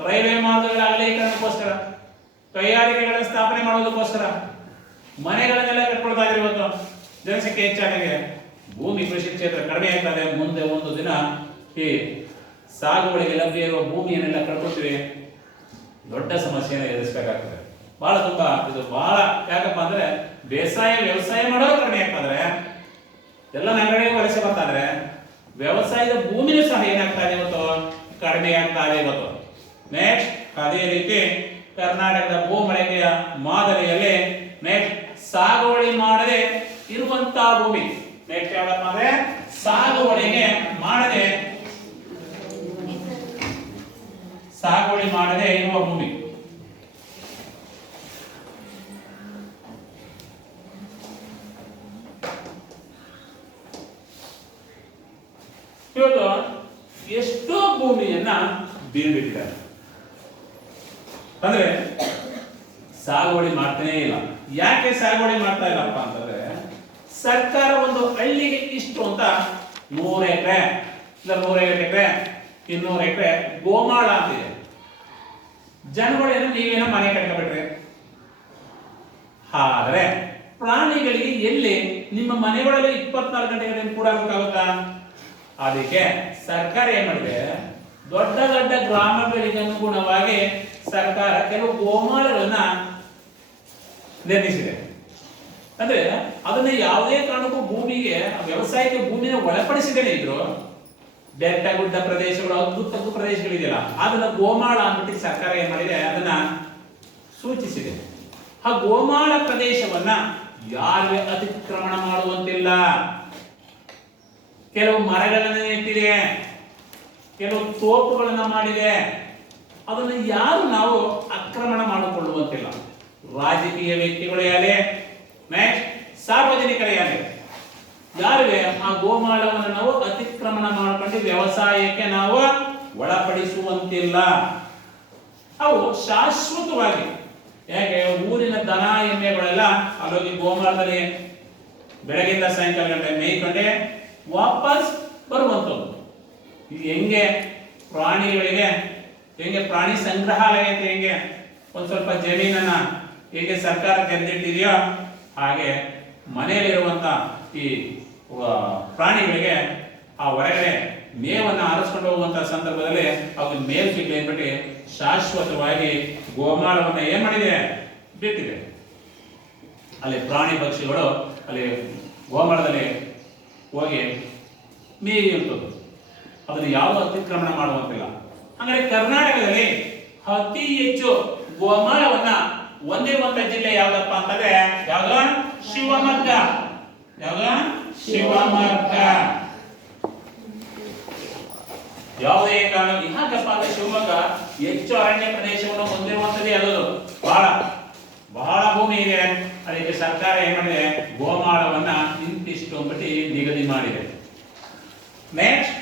ರೈಲ್ವೆ ಮಾರ್ಗಗಳ ಅಗಲೀಕರಣಕ್ಕೋಸ್ಕರ, ಕೈಗಾರಿಕೆಗಳ ಸ್ಥಾಪನೆ ಮಾಡೋದಕ್ಕೋಸ್ಕರ ಮನೆಗಳನ್ನೆಲ್ಲ ಕಟ್ಕೊಳ್ತಾ ಇದ್ದಾರೆ. ಇವತ್ತು ಜನಸಂಖ್ಯೆ ಹೆಚ್ಚಾಗಿದೆ, ಭೂಮಿ ಕೃಷಿ ಕ್ಷೇತ್ರ ಕಡಿಮೆ ಆಗ್ತದೆ. ಮುಂದೆ ಒಂದು ದಿನ ಈ ಸಾಗುವಳಿಗೆ ಲಭ್ಯ ಇರುವ ಭೂಮಿಯನ್ನೆಲ್ಲ ಕಳ್ಕೊಳ್ತೀವಿ, ದೊಡ್ಡ ಸಮಸ್ಯೆಯನ್ನು ಎದುರಿಸಬೇಕಾಗ್ತದೆ. ಬಹಳ ತುಂಬಾ ಇದು ಬಹಳ, ಯಾಕಪ್ಪ ಅಂದ್ರೆ ವ್ಯವಸಾಯ ಮಾಡೋದು ಕಡಿಮೆ ಆಗ್ತದ್ರೆ, ಎಲ್ಲ ನಗರಗಳಿಗೆ ವಲಸೆ ಬರ್ತಾದ್ರೆ ವ್ಯವಸಾಯದ ಭೂಮಿನೂ ಸಹ ಏನಾಗ್ತಾ ಇದೆ ಇವತ್ತು, ಕಡಿಮೆ ಆಗ್ತಾ ಇದೆ ಇವತ್ತು. ನೆಕ್ಸ್ಟ್ ಅದೇ ರೀತಿ ಕರ್ನಾಟಕದ ಭೂಬಳಕೆಯ ಮಾದರಿಯಲ್ಲಿ ನೆಕ್ಸ್ಟ್ ಸಾಗುವಳಿ ಮಾಡದೆ ಇರುವಂತಹ ಭೂಮಿ. ನೆಕ್ಸ್ಟ್ ಯಾವ್ದಪ್ಪ ಅಂದ್ರೆ ಸಾಗುವಳಿ ಮಾಡದೆ ಇರುವ ಭೂಮಿ. ಇವತ್ತು ಎಷ್ಟೋ ಭೂಮಿಯನ್ನ ಬೀಳ್ಬಿಟ್ಟಿದ್ದಾರೆ, ಅಂದ್ರೆ ಸಾಗುವಳಿ ಮಾಡ್ತಾನೇ ಇಲ್ಲ. ಯಾಕೆ ಸಾಗುವಳಿ ಮಾಡ್ತಾ ಇಲ್ಲಪ್ಪ ಅಂತಂದ್ರೆ, ಸರ್ಕಾರ ಒಂದು ಹಳ್ಳಿಗೆ ಇಷ್ಟು ಅಂತ 100 ಎಕರೆ, 150 ಎಕರೆ, 200 ಎಕರೆ ಗೋಮಾಳ ಅಂತಿದೆ. ಜನಗಳೇನು ನೀವೇನೋ ಮನೆ ಕಟ್ಕೊಬಿಟ್ರಿ, ಆದ್ರೆ ಪ್ರಾಣಿಗಳಿಗೆ ಎಲ್ಲಿ ನಿಮ್ಮ ಮನೆಗಳಲ್ಲಿ 24 ಗಂಟೆಗಳಲ್ಲಿ ಕೂಡ ಬೇಕಾಗುತ್ತಾ? ಅದಕ್ಕೆ ಸರ್ಕಾರ ಏನ್ ಮಾಡಿದೆ, ದೊಡ್ಡ ದೊಡ್ಡ ಗ್ರಾಮಗಳಿಗೆ ಅನುಗುಣವಾಗಿ ಸರ್ಕಾರ ಕೆಲವು ಗೋಮಾಳಗಳನ್ನ ನಿರ್ಮಿಸಿದೆ. ಅಂದ್ರೆ ಅದನ್ನ ಯಾವುದೇ ಕಾರಣಕ್ಕೂ ಭೂಮಿಗೆ, ವ್ಯವಸಾಯಕ್ಕೆ ಭೂಮಿನ ಒಳಪಡಿಸಿದೇನೆ ಇದ್ರು. ಬೆಟ್ಟ ಗುಡ್ಡ ಪ್ರದೇಶಗಳು, ಅದ್ಭುತ ಪ್ರದೇಶಗಳಿದೆಯಲ್ಲ, ಅದನ್ನ ಗೋಮಾಳ ಅಂದ್ಬಿಟ್ಟು ಸರ್ಕಾರ ಏನ್ ಮಾಡಿದೆ, ಅದನ್ನ ಸೂಚಿಸಿದೆ. ಆ ಗೋಮಾಳ ಪ್ರದೇಶವನ್ನ ಯಾರು ಅತಿಕ್ರಮಣ ಮಾಡುವಂತಿಲ್ಲ. ಕೆಲವು ಮರಗಳನ್ನ ನೆಟ್ಟಿದೆ, ಕೆಲವು ತೋಪುಗಳನ್ನ ಮಾಡಿದೆ, ಅದನ್ನು ಯಾರು ನಾವು ಆಕ್ರಮಣ ಮಾಡಿಕೊಳ್ಳುವಂತಿಲ್ಲ. ರಾಜಕೀಯ ವ್ಯಕ್ತಿಗಳೇ ಆಗಲಿ, ನೆಕ್ಸ್ಟ್ ಸಾರ್ವಜನಿಕರೇ ಆಗಲಿ, ಯಾರಿಗೆ ಆ ಗೋಮಾಳವನ್ನು ನಾವು ಅತಿಕ್ರಮಣ ಮಾಡಿಕೊಂಡು ವ್ಯವಸಾಯಕ್ಕೆ ನಾವು ಒಳಪಡಿಸುವಂತಿಲ್ಲ. ಅವು ಶಾಶ್ವತವಾಗಿ, ಯಾಕೆ ಊರಿನ ದನ ಎಮ್ಮೆಗಳೆಲ್ಲ ಅಲ್ಲೋಗಿ ಗೋಮಾಳದಲ್ಲಿ ಬೆಳಗಿಂದ ಸಾಯಂಕಾಲ ಗಂಟೆ ಮೇಯ್ಕೊಂಡೆ ವಾಪಸ್ ಬರುವಂಥದ್ದು. ಇದು ಹೆಂಗೆ ಪ್ರಾಣಿಗಳಿಗೆ, ಹೆಂಗೆ ಪ್ರಾಣಿ ಸಂಗ್ರಹಾಲಯ ಅಂತ ಹೆಂಗೆ ಒಂದ್ ಸ್ವಲ್ಪ ಜಮೀನನ್ನ ಹೇಗೆ ಸರ್ಕಾರ ತೆರೆದಿಟ್ಟಿದೆಯೋ, ಹಾಗೆ ಮನೆಯಲ್ಲಿರುವಂತ ಈ ಪ್ರಾಣಿಗಳಿಗೆ ಆ ಹೊರಗಡೆ ಮೇವನ್ನ ಆರಿಸ್ಕೊಂಡು ಹೋಗುವಂತಹ ಸಂದರ್ಭದಲ್ಲಿ ಅವು ಮೇವು ಸಿಗ್ಲಿ ಅಂದ್ಬಿಟ್ಟು ಶಾಶ್ವತವಾಗಿ ಗೋಮಾಳವನ್ನ ಏನ್ ಮಾಡಿದೆ, ಬಿಟ್ಟಿದೆ. ಅಲ್ಲಿ ಪ್ರಾಣಿ ಪಕ್ಷಿಗಳು ಅಲ್ಲಿ ಗೋಮಾಳದಲ್ಲಿ ಹೋಗಿ ಮೇಯುವಂಥದ್ದು, ಅದನ್ನು ಯಾವ ಅತಿಕ್ರಮಣ ಮಾಡುವಂತಿಲ್ಲ. ಹಾಗಾದ್ರೆ ಕರ್ನಾಟಕದಲ್ಲಿ ಅತಿ ಹೆಚ್ಚು ಗೋಮಾಳವನ್ನ ಹೊಂದಿರುವಂತ ಜಿಲ್ಲೆ ಯಾವ್ದಪ್ಪ ಅಂತಂದ್ರೆ ಯಾವ್ದು? ಶಿವಮೊಗ್ಗ. ಯಾವ್ದು? ಶಿವಮೊಗ್ಗ. ಯಾವುದೇ ಕಾರಣ ಯಾಕಪ್ಪ ಅಂದ್ರೆ ಶಿವಮೊಗ್ಗ ಹೆಚ್ಚು ಅರಣ್ಯ ಪ್ರದೇಶವನ್ನು ಹೊಂದಿರುವಂತದ್ದೇ ಅದು. ಬಹಳ ಬಹಳ ಭೂಮಿ ಇದೆ. ಅದಕ್ಕೆ ಸರ್ಕಾರ ಏನ್ ಮಾಡಿದೆ, ಗೋಮಾಳವನ್ನ ಇಂತಿಷ್ಟು ಅಂದ್ಬಿಟ್ಟು ನಿಗದಿ ಮಾಡಿದೆ. ನೆಕ್ಸ್ಟ್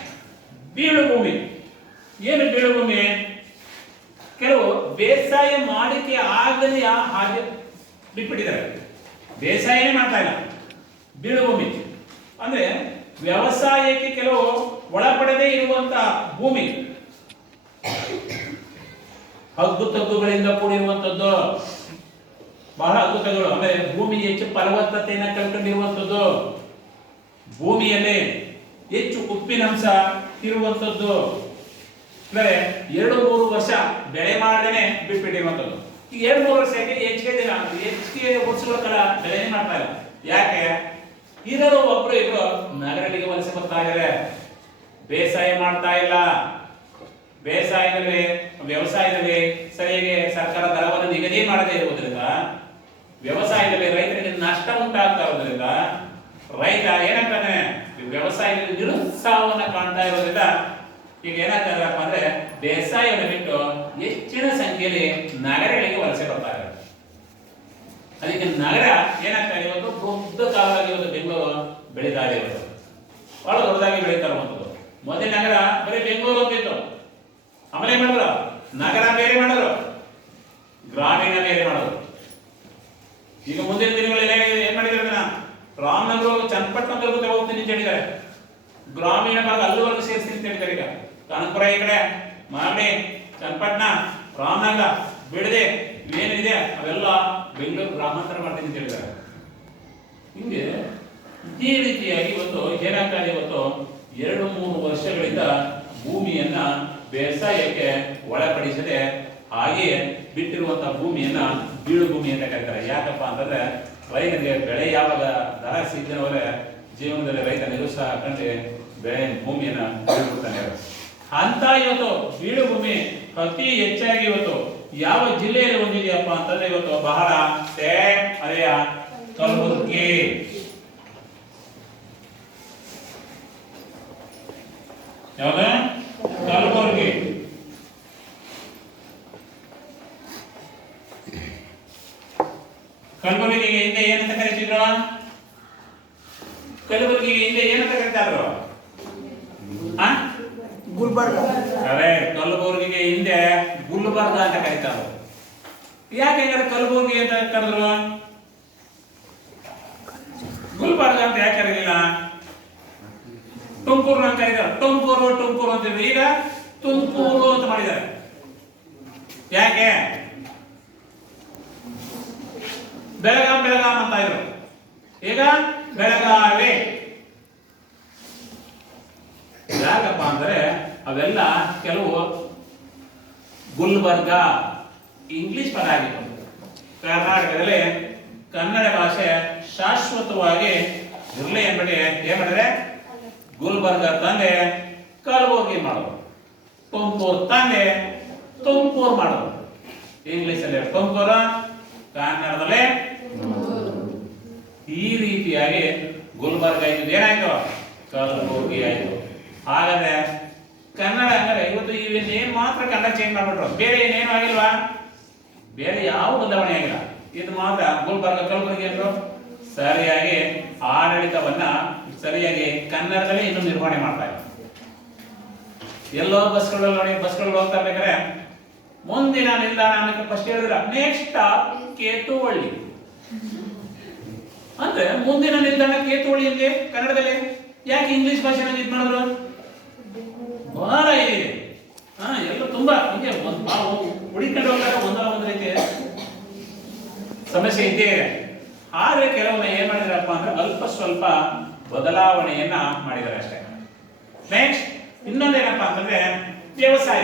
ಬೀಳು ಭೂಮಿ. ಏನು ಬೀಳು ಭೂಮಿ? ಕೆಲವು ಬೇಸಾಯ ಮಾಡಿಕೆ ಆಗದೆ ಹಾಗೆ ಬಿಟ್ಬಿಟ್ಟಿದ್ದಾರೆ, ಬೇಸಾಯನೇ ಮಾಡ್ತಾ ಇಲ್ಲ. ಬೀಳು ಭೂಮಿ ಅಂದ್ರೆ ವ್ಯವಸಾಯಕ್ಕೆ ಕೆಲವು ಒಳಪಡದೇ ಇರುವಂತ ಭೂಮಿ, ಹಗ್ಗು ತಗ್ಗುಗಳಿಂದ ಕೂಡಿರುವಂತದ್ದು, ಬಹಳ ಅದ್ಭುತಗಳು. ಅಂದ್ರೆ ಭೂಮಿ ಹೆಚ್ಚು ಫಲವತ್ತತೆಯನ್ನು ಕಳ್ಕೊಂಡಿರುವಂತದ್ದು, ಭೂಮಿಯಲ್ಲಿ ಹೆಚ್ಚು ಉಪ್ಪಿನಂಶ ಇರುವಂತದ್ದು, ಅಂದ್ರೆ 2-3 ವರ್ಷ ಬೆಳೆ ಮಾಡದೇನೆ ಬಿಟ್ಬಿಟ್ಟಿರುವಂತದ್ದು. ಈ 2-3 ವರ್ಷಕ್ಕೆ ಹೆಚ್ಚಿಗೆ ವರ್ಷಗಳ ಕಾಲ ಬೆಳೆನೇ ಮಾಡ್ತಾ ಇಲ್ಲ. ಯಾಕೆ? ಇರೋರು ಒಬ್ರು ಇಬ್ರು ನಗರಗಳಿಗೆ ವಲಸೆ ಬರ್ತಾ ಇದ್ದಾರೆ, ಬೇಸಾಯ ಮಾಡ್ತಾ ಇಲ್ಲ. ವ್ಯವಸಾಯದಲ್ಲಿ ಸರಿಯಾಗಿ ಸರ್ಕಾರ ದರವನ್ನು ನಿಗದಿ ಮಾಡದೇ ಇರುವುದರಿಂದ ವ್ಯವಸಾಯದಲ್ಲಿ ರೈತರಿಗೆ ನಷ್ಟ ಉಂಟಾಗ್ತಾ ಇರೋದ್ರಿಂದ ರೈತ ಏನಾಗ್ತಾನೆ, ವ್ಯವಸಾಯದಲ್ಲಿ ನಿರುತ್ಸಾಹವನ್ನು ಕಾಣ್ತಾ ಇರೋದ್ರಿಂದ ಈಗ ಏನಾಗ್ತದಪ್ಪ ಅಂದ್ರೆ ಬೇಸಾಯವನ್ನು ಬಿಟ್ಟು ಹೆಚ್ಚಿನ ಸಂಖ್ಯೆಯಲ್ಲಿ ನಗರಗಳಿಗೆ ವಲಸೆ ಬರ್ತಾ ಇದ್ದಾರೆ. ಅದಕ್ಕೆ ನಗರ ಏನಾಗ್ತಾ ಇದೆ, ಇವತ್ತು ದೊಡ್ಡ ಕಾಲವಾಗಿ ಇವತ್ತು ಬೆಂಗಳೂರು ಬೆಳೀತಾ ಇದೆ. ಇವತ್ತು ಬಹಳ ದೊಡ್ಡದಾಗಿ ಬೆಳೀತಾ ಇರುವಂಥದ್ದು. ಮೊದಲ ನಗರ ಬರೀ ಬೆಂಗಳೂರು ಅಂತಿತ್ತು, ಆಮೇಲೆ ಏನ್ ಮಾಡಿದ್ರು, ನಗರ ಬೇರೆ ಮಾಡಿದ್ರು, ಗ್ರಾಮೀಣ ಬೇರೆ ಮಾಡೋದು. ಈಗ ಮುಂದಿನ ದಿನಗಳಲ್ಲಿ ಏನ್ ಮಾಡಿದ್ರೆ ರಾಮನಗರ ಚನ್ನಪಟ್ಟಣದವರೆಗೂ ಹೋಗ್ತೀನಿ ಅಂತ ಹೇಳಿದ್ದಾರೆ, ಗ್ರಾಮೀಣ ಭಾಗ ಅಲ್ಲಿವರೆಗೂ ಸೇರಿಸ್ತೀನಿ ಅಂತ ಹೇಳಿದ್ದಾರೆ. ಈಗ ಕನಕಪುರ ಈ ಕಡೆ, ಮಾಗಡಿ, ಚನ್ನಪಟ್ಟಣ, ರಾಮನಗರ, ಬಿಡದೆ ಏನಿದೆ ಅವೆಲ್ಲ ಬೆಂಗಳೂರು ಗ್ರಾಮಾಂತರ ಮಾಡ್ತೀನಿ ಅಂತ ಹೇಳಿದ್ದಾರೆ. ಹಿಂಗೆ ಇದೇ ರೀತಿಯಾಗಿ ಇವತ್ತು ಏನಾಗ್ತಾ ಇದೆ, ಇವತ್ತು 2-3 ವರ್ಷಗಳಿಂದ ಭೂಮಿಯನ್ನ ಬೇಸಾಯಕ್ಕೆ ಒಳಪಡಿಸದೆ ಹಾಗೆಯೇ ಬಿಟ್ಟಿರುವಂತಹ ಭೂಮಿಯನ್ನ ಬೀಳು ಭೂಮಿ ಅಂತ ಕರೀತಾರೆ. ಯಾಕಪ್ಪ ಅಂತಂದ್ರೆ ರೈತನಿಗೆ ಬೆಳೆ ಯಾವಾಗ ದರ ಸಿಗದವರೆ ಜೀವನದಲ್ಲಿ ರೈತ ನಿರುತ್ಸಾಹ ಕಂಡು ಬೆಳೆ ಭೂಮಿಯನ್ನ ಬಿಡ್ಬಿಡ್ತಾನೆ ಅಂತ. ಇವತ್ತು ಬೀಳು ಭೂಮಿ ಅತಿ ಹೆಚ್ಚಾಗಿ ಇವತ್ತು ಯಾವ ಜಿಲ್ಲೆಯಲ್ಲಿ ಹೊಂದಿದೆಯಪ್ಪ ಅಂತಂದ್ರೆ ಇವತ್ತು ಬಹಳ ಅದೇ ಕಲಬುರಗಿ. ಯಾವ್ದ? ಕಲಬುರಗಿ. ಕಲಬುರಗಿಗೆ ಹಿಂದೆ ಏನಂತ ಕರೀತಿದ್ರು? ಕಲಬುರಗಿಗೆ ಹಿಂದೆ ಏನಂತ ಕರೀತಾದ್ರು? ಗುಲ್ಬರ್ಗ. ಅದೇ ಕಲಬುರಗಿಗೆ ಹಿಂದೆ ಗುಲ್ಬರ್ಗ ಅಂತ ಕರೀತಾರೆ. ಯಾಕೆ ಕಲಬುರಗಿ ಅಂತ ಕರೆದ್ರು? ಗುಲ್ಬರ್ಗ ಅಂತ ಯಾಕೆ ಕರೀಲಿಲ್ಲ? ತುಮಕೂರು ಅಂತ ಕರೀತಾರೆ. ತುಮಕೂರು ಅಂತಿದ್ರು, ಈಗ ತುಮಕೂರು ಅಂತ ಮಾಡಿದ್ದಾರೆ. ಯಾಕೆ? ಬೆಳಗಾಂ ಅಂತ ಇದ್ರು, ಈಗ ಬೆಳಗಾವಿ. ಯಾಕಪ್ಪ ಅಂದ್ರೆ ಅವೆಲ್ಲ ಕೆಲವು ಗುಲ್ಬರ್ಗ ಇಂಗ್ಲಿಷ್ ಪದ ಆಗಿತ್ತು. ಕರ್ನಾಟಕದಲ್ಲಿ ಕನ್ನಡ ಭಾಷೆ ಶಾಶ್ವತವಾಗಿ ಇರಲಿ ಎಂಬುದು ಏನ್ ಮಾಡಿದ್ರೆ ಗುಲ್ಬರ್ಗ ತಂದೆ ಕಲಬುರಗಿ ಮಾಡೋದು, ತುಮಕೂರು ತಂದೆ ತುಮಕೂರು ಮಾಡೋದು. ಇಂಗ್ಲಿಷ್ ಅಲ್ಲಿ ತುಮಕೂರು, ಕನ್ನಡದಲ್ಲೇ ಈ ರೀತಿಯಾಗಿ ಗುಲ್ಬರ್ಗ ಇದ್ದು ಏನಾಯ್ತು, ಕಲಬುರಗಿ ಆಯ್ತು. ಹಾಗಾದ್ರೆ ಕನ್ನಡ ಅಂದ್ರೆ ಇವತ್ತು ಇವೇನ್ ಮಾತ್ರ ಕನ್ನಡ ಚೇಂಜ್ ಮಾಡ್ಬಿಟ್ರು, ಬೇರೆ ಏನೇನು ಆಗಿಲ್ವಾ? ಬೇರೆ ಯಾವ ಬದಲಾವಣೆ ಆಗಿಲ್ಲ. ಇದು ಮಾತ್ರ ಗುಲ್ಬರ್ಗ ಕಲಬುರಗಿ ಅಂದ್ರು ಸರಿಯಾಗಿ ಆಡಳಿತವನ್ನ ಸರಿಯಾಗಿ ಕನ್ನಡದಲ್ಲಿ ಇನ್ನು ನಿರ್ವಹಣೆ ಮಾಡ್ತಾ ಇದ್ದಾರೆ. ಎಲ್ಲೋ ಬಸ್ಗಳು ನೋಡಿ, ಬಸ್ಗಳು ಹೋಗ್ತಾ ಬೇಕಾದ್ರೆ ಮುಂದಿನ ನಿಲ್ದಾಣ ಅನ್ನಕ್ಕೆ ಫಸ್ಟ್ ಹೇಳಿದ್ರ ನೆಕ್ಸ್ಟ್ ಸ್ಟಾಪ್ ಕೇತುವಳ್ಳಿ ಅಂದ್ರೆ ಮುಂದಿನ ನಿಲ್ದಾಣ ಕೇತುವಳ್ಳಿ ಇದೆ ಕನ್ನಡದಲ್ಲಿ. ಯಾಕೆ ಇಂಗ್ಲಿಷ್ ಭಾಷೆನ ಇದು ಮಾಡಿದ್ರು? ಬಹಳ ಇದೆ. ಎಲ್ಲ ತುಂಬಾ ಹಿಂಗೆ ಹುಡುಕೊಂಡು ಹೋಗ್ತಾರೆ, ಒಂದೊಂದು ರೀತಿ ಸಮಸ್ಯೆ ಇದ್ದೇ ಇದೆ. ಆದ್ರೆ ಕೆಲವೊಮ್ಮೆ ಏನ್ ಮಾಡಿದಾರಪ್ಪ ಅಂದ್ರೆ ಅಲ್ಪ ಸ್ವಲ್ಪ ಬದಲಾವಣೆಯನ್ನ ಮಾಡಿದ್ದಾರೆ ಅಷ್ಟೇ. ನೆಕ್ಸ್ಟ್ ಇನ್ನೊಂದೇನಪ್ಪ ಅಂತಂದ್ರೆ ವ್ಯವಸಾಯ.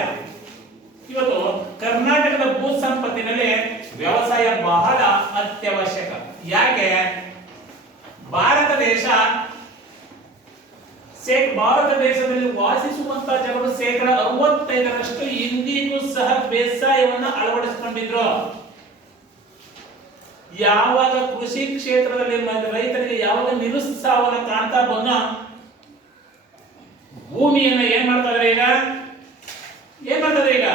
ಇವತ್ತು ಕರ್ನಾಟಕದ ಭೂ ಸಂಪತ್ತಿನಲ್ಲಿ ವ್ಯವಸಾಯ ಬಹಳ ಅತ್ಯವಶ್ಯಕ. ಯಾಕೆ? ಭಾರತ ದೇಶದಲ್ಲಿ ವಾಸಿಸುವಂತಹ ಜನರು 65% ಇಂದಿಗೂ ಸಹ ಬೇಸಾಯವನ್ನ ಅಳವಡಿಸಿಕೊಂಡಿದ್ರು. ಯಾವಾಗ ಕೃಷಿ ಕ್ಷೇತ್ರದಲ್ಲಿ ರೈತರಿಗೆ ಯಾವಾಗ ನಿರುತ್ಸಾಹವನ್ನು ಕಾಣ್ತಾ ಬಂದ ಭೂಮಿಯನ್ನ ಏನ್ ಮಾಡ್ತಾರೆ ಈಗ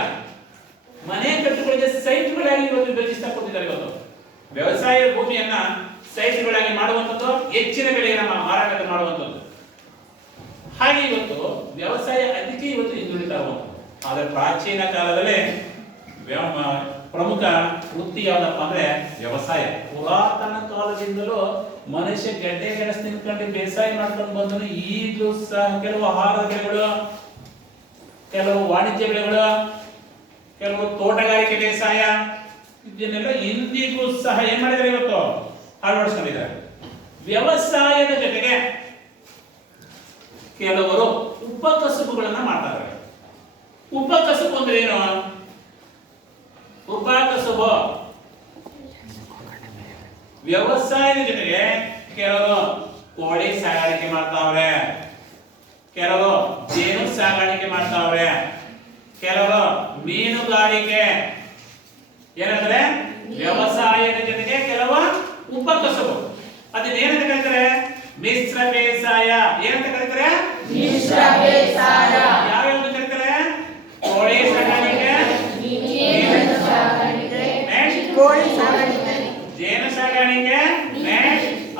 ಮನೆ ಕಟ್ಟುಗಳಿಗೆ ಸೈಟ್ಗಳಾಗಿ ಇವತ್ತು ವಿಭಜಿಸ್ತಾ ಕೊಟ್ಟಿದ್ದಾರೆ. ಇವತ್ತು ವ್ಯವಸಾಯ ಭೂಮಿಯನ್ನ ಸೈಟ್ಗಳಾಗಿ ಮಾಡುವಂಥದ್ದು, ಹೆಚ್ಚಿನ ಬೆಲೆಯನ್ನು ಮಾರಾಟ ಮಾಡುವಂಥದ್ದು. ಹಾಗೆ ಇವತ್ತು ವ್ಯವಸಾಯ ಅದಕ್ಕೆ ಇವತ್ತು ಹಿಂದುಳಿತಾ ಹೋಗುವುದು. ಆದರೆ ಪ್ರಾಚೀನ ಕಾಲದಲ್ಲಿ ಪ್ರಮುಖ ವೃತ್ತಿ ಯಾವ್ದಪ್ಪ ಅಂದ್ರೆ ವ್ಯವಸಾಯ. ಪುರಾತನ ಕಾಲದಿಂದಲೂ ಮನುಷ್ಯ ಗೆಡ್ಡೆ ಗೆಣಸು ತಿನ್ಕೊಂಡು ಬೇಸಾಯ ಮಾಡ್ಕೊಂಡು ಬಂದನು. ಈಗಲೂ ಸಹ ಕೆಲವು ಆಹಾರದ ಬೆಳೆಗಳು, ಕೆಲವು ವಾಣಿಜ್ಯ ಬೆಳೆಗಳು, ಕೆಲವು ತೋಟಗಾರಿಕೆ ಬೇಸಾಯ ಇದನ್ನೆಲ್ಲ ಇಂದಿಗೂ ಸಹ ಏನ್ ಮಾಡಿದ್ದಾರೆ, ಇವತ್ತು ಅಳವಡಿಸ್ಕೊಂಡಿದ್ದಾರೆ. ವ್ಯವಸಾಯದ ಜೊತೆಗೆ ಕೆಲವರು ಉಪಕಸುಬುಗಳನ್ನ ಮಾಡ್ತಾರೆ. ಉಪಕಸುಬು ಅಂದ್ರೆ ಏನು? ಉಪಕಸುಬು ವ್ಯವಸಾಯದ ಜೊತೆಗೆ ಕೆಲವರು ಕೋಳಿ ಸಾಗಾಣಿಕೆ ಮಾಡ್ತಾವ್ರೆ, ಕೆಲವರು ಜೇನು ಸಾಗಾಣಿಕೆ ಮಾಡ್ತಾವ್ರೆ, ಕೆಲವರು ಮೀನುಗಾರಿಕೆ. ಏನಂದ್ರೆ ವ್ಯವಸಾಯದ ಜೊತೆಗೆ ಕೆಲವು ಉಪಕಸುಬು. ಅದನ್ನೇನಂತ ಕರೀತಾರೆ? ಮಿಶ್ರ ಬೇಸಾಯ. ಏನಂತ ಕರೀತಾರೆ? ಮಿಶ್ರ ಬೇಸಾಯ. ಯಾವ್ಯಾವ ಕರೀತಾರೆ? ಕೋಳಿ ಸಾಗಾಣಿಕೆ, ಕೋಳಿ ಸಾಗಾಣಿಕೆ, ಜೇನು ಸಾಗಾಣಿಕೆ,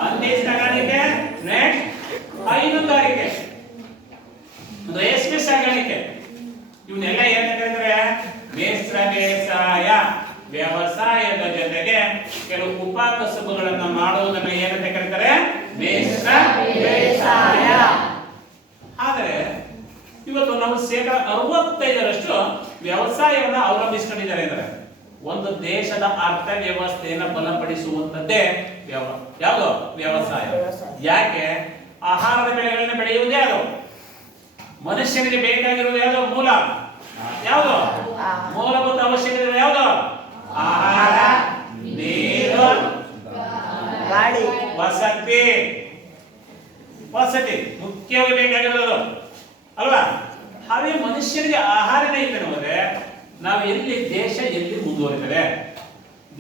ಹಂದಿ ಸಾಗಾಣಿಕೆ, ಹೈನುಗಾರಿಕೆ, ರೇಷ್ಮೆ ಸಾಗಾಣಿಕೆ. ಇವನ್ನೆಲ್ಲ ಏನಂತ ಕರೀತಾರೆ? ಮಿಶ್ರ ಬೇಸಾಯ. ವ್ಯವಸಾಯದ ಜೊತೆಗೆ ಕೆಲವು ಉಪಕಸುಬುಗಳನ್ನು ಮಾಡುವುದನ್ನು ಏನಂತ ಕರೀತಾರೆ? ಮಿಶ್ರ ಬೇಸಾಯ. ಆದರೆ ಇವತ್ತು ನಾವು 65% ವ್ಯವಸಾಯವನ್ನು ಅವಲಂಬಿಸಿಕೊಂಡಿದ್ದಾರೆ. ಅಂದರೆ ಒಂದು ದೇಶದ ಅರ್ಥವ್ಯವಸ್ಥೆಯನ್ನು ಬಲಪಡಿಸುವಂತದ್ದೇ ಯಾವುದು? ವ್ಯವಸಾಯ. ಯಾಕೆ? ಆಹಾರದ ಬೆಳೆಗಳನ್ನು ಬೆಳೆಯುವುದೇ ಅದು. ಮನುಷ್ಯನಿಗೆ ಬೇಕಾಗಿರುವುದು ಯಾವುದು? ಮೂಲ ಯಾವುದು? ಮೂಲಭೂತ ಅವಶ್ಯಕತೆ ಯಾವುದು? ಆಹಾರ, ನೀರು, ಗಾಳಿ, ವಸತಿ. ಮುಖ್ಯವಾಗಿ ಬೇಕಾಗಿರೋದು ಅಲ್ವಾ? ಹಾಗೆ ಮನುಷ್ಯನಿಗೆ ಆಹಾರನೇ ಇಲ್ಲ ಹೋದ್ರೆ ನಾವು ದೇಶ ಎಲ್ಲಿ ಮುಂದುವರಿತದೆ?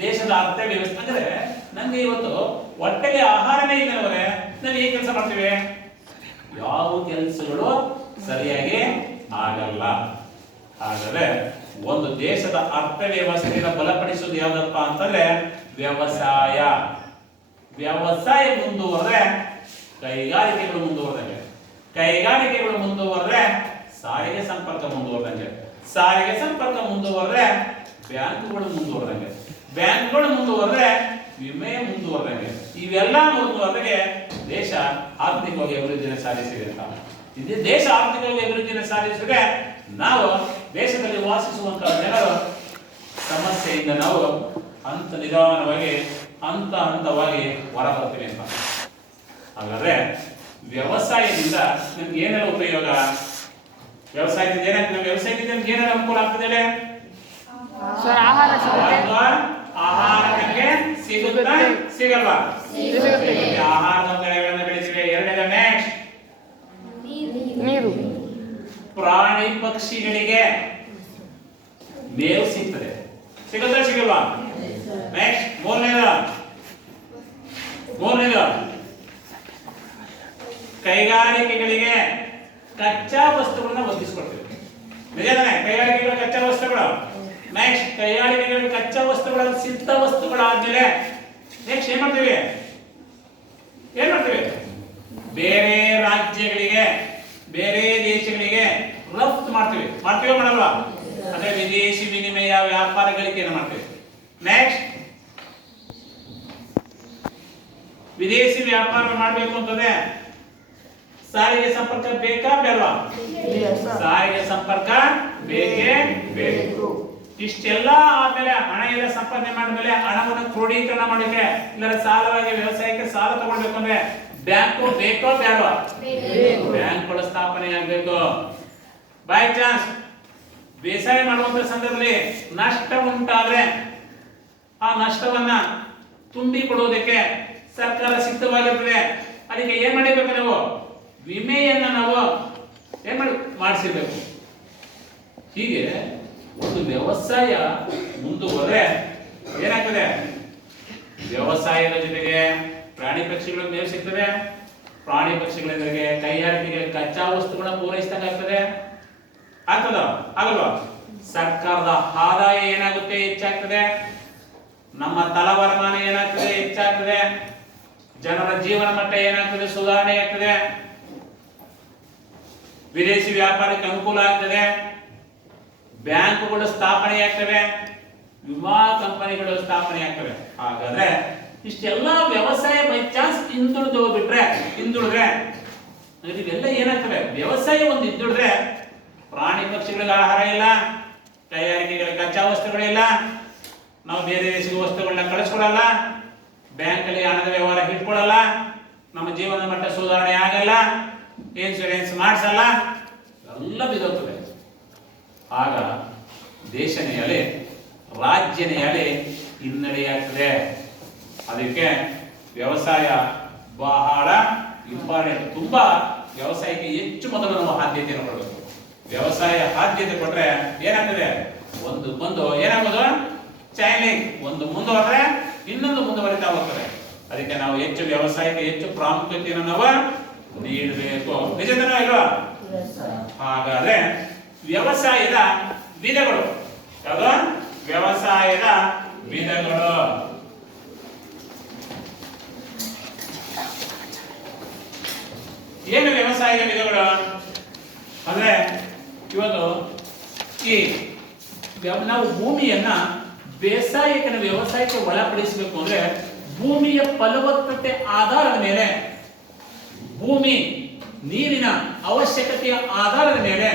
ದೇಶದ ಅರ್ಥವ್ಯವಸ್ಥೆ ಅಂದ್ರೆ ನಮ್ಗೆ ಇವತ್ತು ಹೊಟ್ಟೆಗೆ ಆಹಾರನೇ ಇಲ್ಲ ಹೋದ್ರೆ ನಾವು ಏನ್ ಕೆಲಸ ಮಾಡ್ತೀವಿ? ಯಾವ ಕೆಲಸಗಳು ಸರಿಯಾಗಿ ಆಗಲ್ಲ. ಹಾಗಾದ್ರೆ ಒಂದು ದೇಶದ ಅರ್ಥವ್ಯವಸ್ಥೆಯನ್ನು ಬಲಪಡಿಸುವುದು ಯಾವ್ದಪ್ಪ ಅಂತಂದ್ರೆ ವ್ಯವಸಾಯ. ವ್ಯವಸಾಯ ಮುಂದುವರೆದ್ರೆ ಕೈಗಾರಿಕೆಗಳು ಮುಂದುವರೆದಂಗೆ, ಕೈಗಾರಿಕೆಗಳು ಮುಂದುವರೆದ್ರೆ ಸಾರಿಗೆ ಸಂಪರ್ಕ ಮುಂದುವರೆದಂಗೆ, ಸಾರಿಗೆ ಸಂಪರ್ಕ ಮುಂದುವರೆದ್ರೆ ಬ್ಯಾಂಕುಗಳು ಮುಂದುವರೆದಂಗೆ, ಬ್ಯಾಂಕುಗಳು ಮುಂದುವರೆದ್ರೆ ವಿಮೆ ಮುಂದುವರೆದಂಗೆ. ಇವೆಲ್ಲ ಮುಂದುವರೆಗೆ ದೇಶ ಆರ್ಥಿಕವಾಗಿ ಅಭಿವೃದ್ಧಿಯನ್ನು ಸಾಧಿಸಿದೆ ಅಂತ. ಇದು ದೇಶ ಆರ್ಥಿಕವಾಗಿ ಅಭಿವೃದ್ಧಿಯನ್ನು ಸಾಧಿಸಿದ್ರೆ ನಾವು ದೇಶದಲ್ಲಿ ವಾಸಿಸುವಂತಹ ಜನರು ಸಮಸ್ಯೆಯಿಂದ ನಾವು ನಿಧಾನವಾಗಿ ಹಂತವಾಗಿ ಹೊರಬರ್ತೀವಿ ಅಂತ. ಹಾಗಾದ್ರೆ ವ್ಯವಸಾಯದಿಂದ ನಮ್ಗೆ ಏನೆಲ್ಲ ಉಪಯೋಗ? ವ್ಯವಸಾಯದಿಂದ ನಮ್ಗೆ ಏನೆಲ್ಲ ಅನುಕೂಲ ಆಗ್ತದೆ? ಆಹಾರ ನಮಗೆ ಸಿಗುತ್ತಾ ಸಿಗಲ್ವಾ? ಆಹಾರದ ಬೆಳೆಗಳನ್ನು ಬೆಳೆಸಿವೆ. ಎರಡನೇ ನೆಕ್ಸ್ಟ್ ನೀರು. ಪ್ರಾಣಿ ಪಕ್ಷಿಗಳಿಗೆ ಮೇವು ಸಿಗ್ತದೆ. ಸಿಗುತ್ತಾ ಸಿಗಲ್ವಾ? ನೆಕ್ಸ್ಟ್ ಮೂರನೇದು ಕೈಗಾರಿಕೆಗಳಿಗೆ ಕಚ್ಚಾ ವಸ್ತುಗಳನ್ನ ಒದಗಿಸ್ಕೊಡ್ತೀವಿ. ನಿಜಾನೇ? ಕೈಗಾರಿಕೆಗಳ ಕಚ್ಚಾ ವಸ್ತುಗಳು. ನೆಕ್ಸ್ಟ್ ಕೈಗಾರಿಕೆಗಳಿಗೆ ಕಚ್ಚಾ ವಸ್ತುಗಳ ಸಿದ್ಧ ವಸ್ತುಗಳಾದ್ಮೇಲೆ ನೆಕ್ಸ್ಟ್ ಏನ್ ಮಾಡ್ತೀವಿ? ಬೇರೆ ರಾಜ್ಯಗಳಿಗೆ, ಬೇರೆ ದೇಶಗಳಿಗೆ ರಫ್ತು ಮಾಡ್ತೀವಿ. ಮಾಡಲ್ವಾ? ಅಂದ್ರೆ ವಿದೇಶಿ ವಿನಿಮಯ ವ್ಯಾಪಾರಗಳಿಕೆಯನ್ನು ಮಾಡ್ತೀವಿ. ನೆಕ್ಸ್ಟ್ ವಿದೇಶಿ ವ್ಯಾಪಾರ ಮಾಡಬೇಕು ಅಂತಂದ್ರೆ ಸಾರಿಗೆ ಸಂಪರ್ಕ ಬೇಕಾ ಬೇಡವಾ? ಸಾರಿಗೆ ಸಂಪರ್ಕ ಬೇಕೇ ಬೇಕು. ಇಷ್ಟೆಲ್ಲ ಆದ್ಮೇಲೆ ಹಣ ಎಲ್ಲ ಸಂಪಾದನೆ ಮಾಡಿದ್ಮೇಲೆ ಹಣವನ್ನು ಕ್ರೋಢೀಕರಣ ಮಾಡಿದ್ರೆ, ಇಲ್ಲ ಸಾಲವಾಗಿ ವ್ಯವಸಾಯಕ್ಕೆ ಸಾಲ ತಗೊಳ್ಬೇಕು ಅಂದ್ರೆ ಬ್ಯಾಂಕು ಬೇಕೋ ಬೇಡವಾ? ಬ್ಯಾಂಕ್ಗಳ ಸ್ಥಾಪನೆ ಆಗ್ಬೇಕು. ಬೈ ಚಾನ್ಸ್ ಬೇಸಾಯ ಮಾಡುವಂತ ಸಂದರ್ಭದಲ್ಲಿ ನಷ್ಟ ಉಂಟಾದ್ರೆ ಆ ನಷ್ಟವನ್ನ ತುಂಬಿ ಕೊಡುವುದಕ್ಕೆ ಸರ್ಕಾರ ಸಿದ್ಧವಾಗಿರ್ತದೆ. ಅದಕ್ಕೆ ಏನ್ ಮಾಡಬೇಕು? ನಾವು ವಿಮೆಯನ್ನ ನಾವು ಮಾಡಿಸಿರ್ಬೇಕು. ಹೀಗೆ ಒಂದು ವ್ಯವಸಾಯ ಮುಂದುವರೆದ್ರೆ ಏನಾಗ್ತದೆ? ವ್ಯವಸಾಯದ ಜೊತೆಗೆ ಪ್ರಾಣಿ ಪಕ್ಷಿಗಳು ಮೇವು ಸಿಗ್ತದೆ, ಪ್ರಾಣಿ ಪಕ್ಷಿಗಳ ಜೊತೆಗೆ ಕೈಗಾರಿಕೆಗೆ ಕಚ್ಚಾ ವಸ್ತುಗಳನ್ನ ಪೂರೈಸಿದಂಗಾಗ್ತದೆ. ಆಗ್ತದ ಆಗಲ್ವಾ? ಸರ್ಕಾರದ ಆದಾಯ ಏನಾಗುತ್ತೆ? ಹೆಚ್ಚಾಗ್ತದೆ. ನಮ್ಮ ತಲವರ್ಮಾನ ಏನಾಗ್ತದೆ? ಹೆಚ್ಚಾಗ್ತದೆ. ಜನರ ಜೀವನ ಮಟ್ಟ ಏನಾಗ್ತದೆ? ಸುಧಾರಣೆ ಆಗ್ತದೆ. ವಿದೇಶಿ ವ್ಯಾಪಾರಕ್ಕೆ ಅನುಕೂಲ ಆಗ್ತದೆ. ಬ್ಯಾಂಕುಗಳು ಸ್ಥಾಪನೆ ಆಗ್ತವೆ, ವಿಮಾ ಕಂಪನಿಗಳು ಸ್ಥಾಪನೆ ಆಗ್ತವೆ. ಹಾಗಾದ್ರೆ ಇಷ್ಟೆಲ್ಲ ವ್ಯವಸಾಯ ಬೈ ಚಾನ್ಸ್ ಹಿಂದುಳಿದ್ರೆ ಇವೆಲ್ಲ ಏನಾಗ್ತವೆ? ವ್ಯವಸಾಯ ಒಂದು ಹಿಂದುಳಿದ್ರೆ ಪ್ರಾಣಿ ಪಕ್ಷಿಗಳಿಗೆ ಆಹಾರ ಇಲ್ಲ, ಕೈಗಾರಿಕೆಗಳಿಗೆ ಕಚ್ಚಾ ವಸ್ತುಗಳಿಲ್ಲ, ನಾವು ಬೇರೆ ದೇಶದ ವಸ್ತುಗಳನ್ನ ಕಳಿಸ್ಕೊಡಲ್ಲ, ಬ್ಯಾಂಕಲ್ಲಿ ಹಣದ ವ್ಯವಹಾರ ಇಟ್ಕೊಳ್ಳಲ್ಲ, ನಮ್ಮ ಜೀವನ ಮಟ್ಟ ಸುಧಾರಣೆ ಆಗಲ್ಲ, ಇನ್ಶೂರೆನ್ಸ್ ಮಾಡಿಸಲ್ಲ, ಎಲ್ಲ ಬಿದ್ದೋಗ್ತದೆ. ಆಗ ದೇಶನೇ ಅಲೆ, ರಾಜ್ಯನೇ ಅಲೆ ಹಿನ್ನಡೆಯಾಗ್ತದೆ. ಅದಕ್ಕೆ ವ್ಯವಸಾಯ ಬಹಳ ಇಂಪಾರ್ಟೆಂಟ್. ತುಂಬಾ ವ್ಯವಸಾಯಕ್ಕೆ ಹೆಚ್ಚು ಮೊದಲು ನಾವು ಆದ್ಯತೆಯನ್ನು ಕೊಡಬೇಕು. ವ್ಯವಸಾಯ ಆದ್ಯತೆ ಕೊಟ್ರೆ ಏನಾಗ್ತದೆ? ಒಂದು ಏನಾಗೋದು? Chain link. ಒಂದು ಮುಂದುವರೆದ್ರೆ ಇನ್ನೊಂದು ಮುಂದುವರಿತಾ ಹೋಗ್ತದೆ. ಅದಕ್ಕೆ ನಾವು ಹೆಚ್ಚು ವ್ಯವಸಾಯಕ್ಕೆ ಹೆಚ್ಚು ಪ್ರಾಮುಖ್ಯತೆಯನ್ನು ನಾವು ನೀಡಬೇಕು. ನಿಜದನೋ ಇಲ್ವಾ? ಹಾಗಾದ್ರೆ ವ್ಯವಸಾಯದ ವಿಧಗಳು ಯಾವುದು? ವ್ಯವಸಾಯದ ವಿಧಗಳು ಏನು? ವ್ಯವಸಾಯದ ವಿಧಗಳು ಅಂದ್ರೆ ಇವತ್ತು ಈ ನಾವು ಭೂಮಿಯನ್ನ ಬೇಸಾಯಕ್ಕೆ ವ್ಯವಸಾಯಕ್ಕೆ ಒಳಪಡಿಸಬೇಕು ಅಂದ್ರೆ ಭೂಮಿಯ ಫಲವತ್ತತೆ ಆಧಾರದ ಮೇಲೆ, ಭೂಮಿ ನೀರಿನ ಅವಶ್ಯಕತೆಯ ಆಧಾರದ ಮೇಲೆ,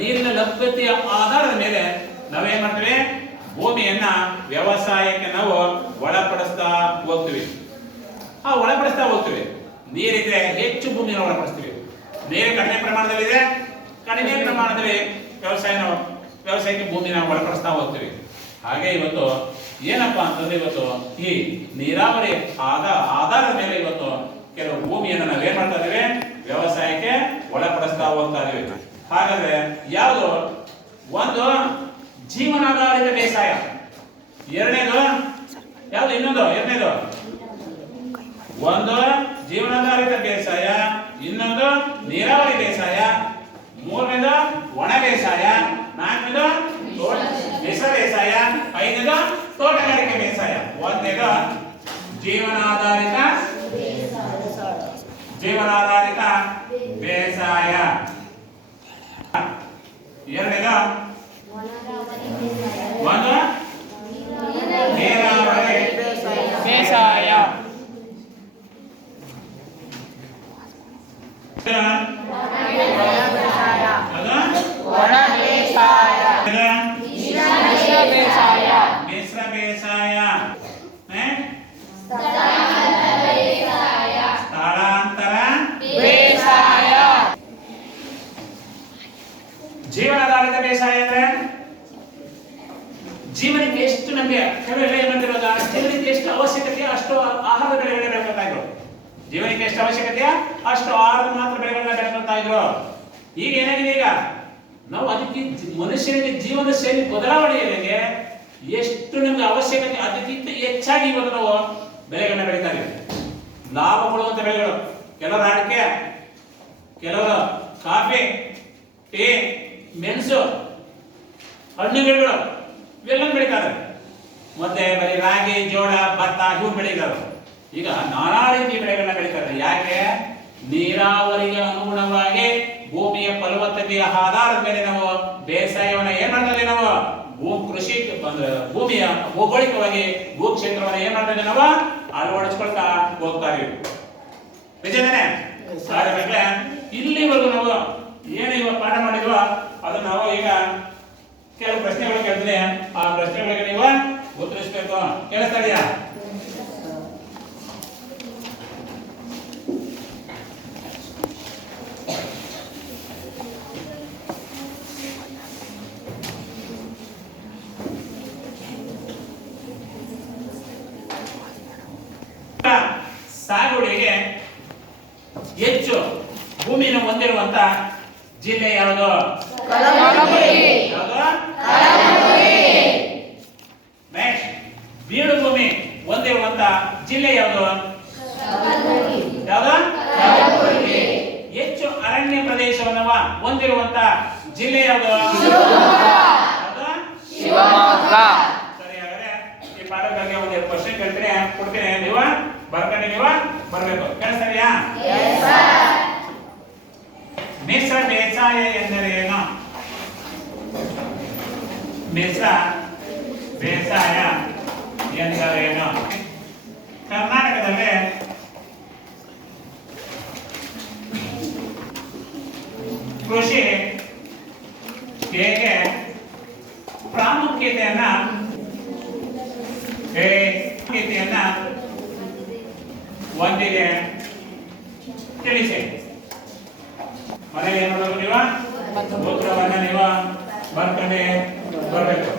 ನೀರಿನ ಲಭ್ಯತೆಯ ಆಧಾರದ ಮೇಲೆ ನಾವೇನ್ ಮಾಡ್ತೀವಿ? ಭೂಮಿಯನ್ನ ವ್ಯವಸಾಯಕ್ಕೆ ನಾವು ಒಳಪಡಿಸ್ತಾ ಹೋಗ್ತೀವಿ. ಒಳಪಡಿಸ್ತಾ ಹೋಗ್ತೀವಿ. ನೀರಿದ್ರೆ ಹೆಚ್ಚು ಭೂಮಿಯನ್ನು ಒಳಪಡಿಸ್ತೀವಿ. ನೀರು ಕಡಿಮೆ ಪ್ರಮಾಣದಲ್ಲಿದೆ, ಕಡಿಮೆ ಪ್ರಮಾಣದಲ್ಲಿ ವ್ಯವಸಾಯಕ್ಕೆ ಭೂಮಿನ ಒಳಪಡಿಸ್ತಾ ಹೋಗ್ತೀವಿ. ಹಾಗೆ ಇವತ್ತು ಏನಪ್ಪಾ ಅಂತಂದ್ರೆ ಇವತ್ತು ಈ ನೀರಾವರಿ ಆಧಾರದ ಮೇಲೆ ಇವತ್ತು ಕೆಲವು ಭೂಮಿಯನ್ನು ನಾವೇನ್ ಮಾಡ್ತಾ ಇದೀವಿ? ವ್ಯವಸಾಯಕ್ಕೆ ಒಳಪಡಿಸ್ತಾ ಹೋಗ್ತಾ ಇದೀವಿ. ಹಾಗಾದ್ರೆ ಯಾವುದು? ಒಂದು ಜೀವನಾಧಾರಿತ ಬೇಸಾಯ, ಎರಡನೇದು ಯಾವುದು? ಎರಡನೇದು ಒಂದು ಜೀವನಾಧಾರಿತ ಬೇಸಾಯ, ಇನ್ನೊಂದು ನೀರಾವರಿ ಬೇಸಾಯ, ಮೂರನೇದು ಒಣ ಬೇಸಾಯ, ನಾಲ್ಕನೇದು ಮಿಶ್ರ ಬೇಸಾಯ, ಐದನೇದು ತೋಟಗಾರಿಕೆ ಬೇಸಾಯ. ಒಂದನೇದು ಜೀವನಾಧಾರಿತ ಬೇಸಾಯ, ಎರಡನೇದು ಒಂದು ನೀರಾವರಿ ಬೇಸಾಯ. ಮಿಶ್ರ ಬೇಸಾಯ, ಸ್ಥಳಾಂತರ ಬೇಸಾಯ. ಜೀವನಾಧಾರಿತ ಬೇಸಾಯ ಅಂದ್ರೆ ಜೀವನಕ್ಕೆ ಎಷ್ಟು ನಮಗೆ ಕೆಲವೆಲ್ಲ ಏನಂತಿರೋದ ಜೀವನಕ್ಕೆ ಎಷ್ಟು ಅವಶ್ಯಕತೆ ಅಷ್ಟು ಆಹಾರ ಬೆಳೆಗಳನ್ನ ಬೆಳ್ಕೊತಾ ಇದ್ರು. ಜೀವನಕ್ಕೆ ಎಷ್ಟು ಅವಶ್ಯಕತೆಯ ಅಷ್ಟು ಆಹಾರದ ಮಾತ್ರ ಬೆಳೆಗಳನ್ನ ಬೆಳ್ಕೊತಾ ಇದ್ರು. ಈಗ ಏನಾಗಿದೆ? ಈಗ ನಾವು ಅದಕ್ಕೆ ಮನುಷ್ಯನಿಗೆ ಜೀವನ ಶೈಲಿ ಬದಲಾವಣೆಗೆ ಎಷ್ಟು ನಮ್ಗೆ ಅವಶ್ಯಕತೆ ಅದಕ್ಕಿಂತ ಹೆಚ್ಚಾಗಿ ಇವತ್ತು ನಾವು ಬೆಳೆಗಳನ್ನ ಬೆಳೀತಾ ಇದ್ದೀವಿ. ಲಾಭ ಕೊಡುವಂತ ಬೆಳೆಗಳು, ಕೆಲವರು ಅಡಿಕೆ, ಕೆಲವರು ಕಾಫಿ, ಟೀ, ಮೆಣಸು, ಹಣ್ಣುಗಳು ಇವೆಲ್ಲ ಬೆಳೀತಾರೆ. ಮತ್ತೆ ಬರೀ ರಾಗಿ, ಜೋಳ, ಭತ್ತ ಇವು ಬೆಳೀತಾರೆ. ಈಗ ನಾನಾ ರೀತಿ ಬೆಳೆಗಳನ್ನ ಬೆಳೀತಾರೆ. ಯಾಕೆ? ನೀರಾವರಿಗೆ ಅನುಗುಣವಾಗಿ ಭೂಮಿಯ ಫಲವತ್ತತೆಯ ಆಧಾರದ ಮೇಲೆ ನಾವು ಬೇಸಾಯವನ್ನ ಏನ್ ಮಾಡ್ತಾ ನಾವು ಕೃಷಿ ಭೂಮಿಯ ಭೌಗೋಳಿಕವಾಗಿ ಭೂಕ್ಷೇತ್ರವನ್ನ ಏನ್ ಮಾಡ್ತಾ ನಾವು ಅಳವಡಿಸ್ಕೊಳ್ತಾ ಹೋಗ್ತಾ ಇದೀವಿ. ನಿಜನೇ? ಇಲ್ಲಿವರೆಗೂ ನಾವು ಏನು ಇವಾಗ ಪಾಠ ಮಾಡಿದ್ವೋ ಅದನ್ನ ನಾವು ಈಗ ಕೆಲವು ಪ್ರಶ್ನೆಗಳು ಕೇಳ್ತೀನಿ. ಆ ಪ್ರಶ್ನೆಗಳಿಗೆ ನೀವು ಉತ್ತರಿಸಬೇಕು. ಕೇಳಿಸ್ತಾ ಇದೆಯಾ? ಸಾಗುವಳಿಗೆ ಹೆಚ್ಚು ಭೂಮಿಯನ್ನು ಹೊಂದಿರುವಂತ ಜಿಲ್ಲೆ ಯಾವುದು? ನೆಕ್ಸ್ಟ್, ಬೀಡು ಭೂಮಿ ಹೊಂದಿರುವ ಹೊಂದಿರುವಂತ ಜಿಲ್ಲೆ ಯಾವುದು? ಯಾವುದು? ಹೆಚ್ಚು ಅರಣ್ಯ ಪ್ರದೇಶವನ್ನು ಹೊಂದಿರುವಂತ ಜಿಲ್ಲೆ ಯಾವುದು? ಸರಿ, ಹಾಗಾದ್ರೆ ಈ ಪಾಠಗಳಿಗೆ ಒಂದು ಕ್ವಶನ್ ಕೇಳ್ತೀನಿ, ಕೊಡ್ತೀನಿ, ನೀವು ಬರ್ಕೊಂಡು ನೀವು ಬರ್ಬೇಕು. ಸರಿಯಾ? ಮಿಶ್ರ ಬೇಸಾಯ ಎಂದರೇನು? ಮಿಶ್ರ ಬೇಸಾಯ ಎಂದರೇನು? ಕರ್ನಾಟಕದಲ್ಲಿ ಕೃಷಿ ಹೇಗೆ ಪ್ರಾಮುಖ್ಯತೆಯನ್ನ ಹೊಂದಿದೆ ತಿಳಿಸಿ. ಮನೆಗೆ ಏನು ಮಾಡಬೇಕು? ನೀವು ಉತ್ತರವನ್ನ ನೀವು ಬರ್ಕೊಂಡು ಬರಬೇಕು.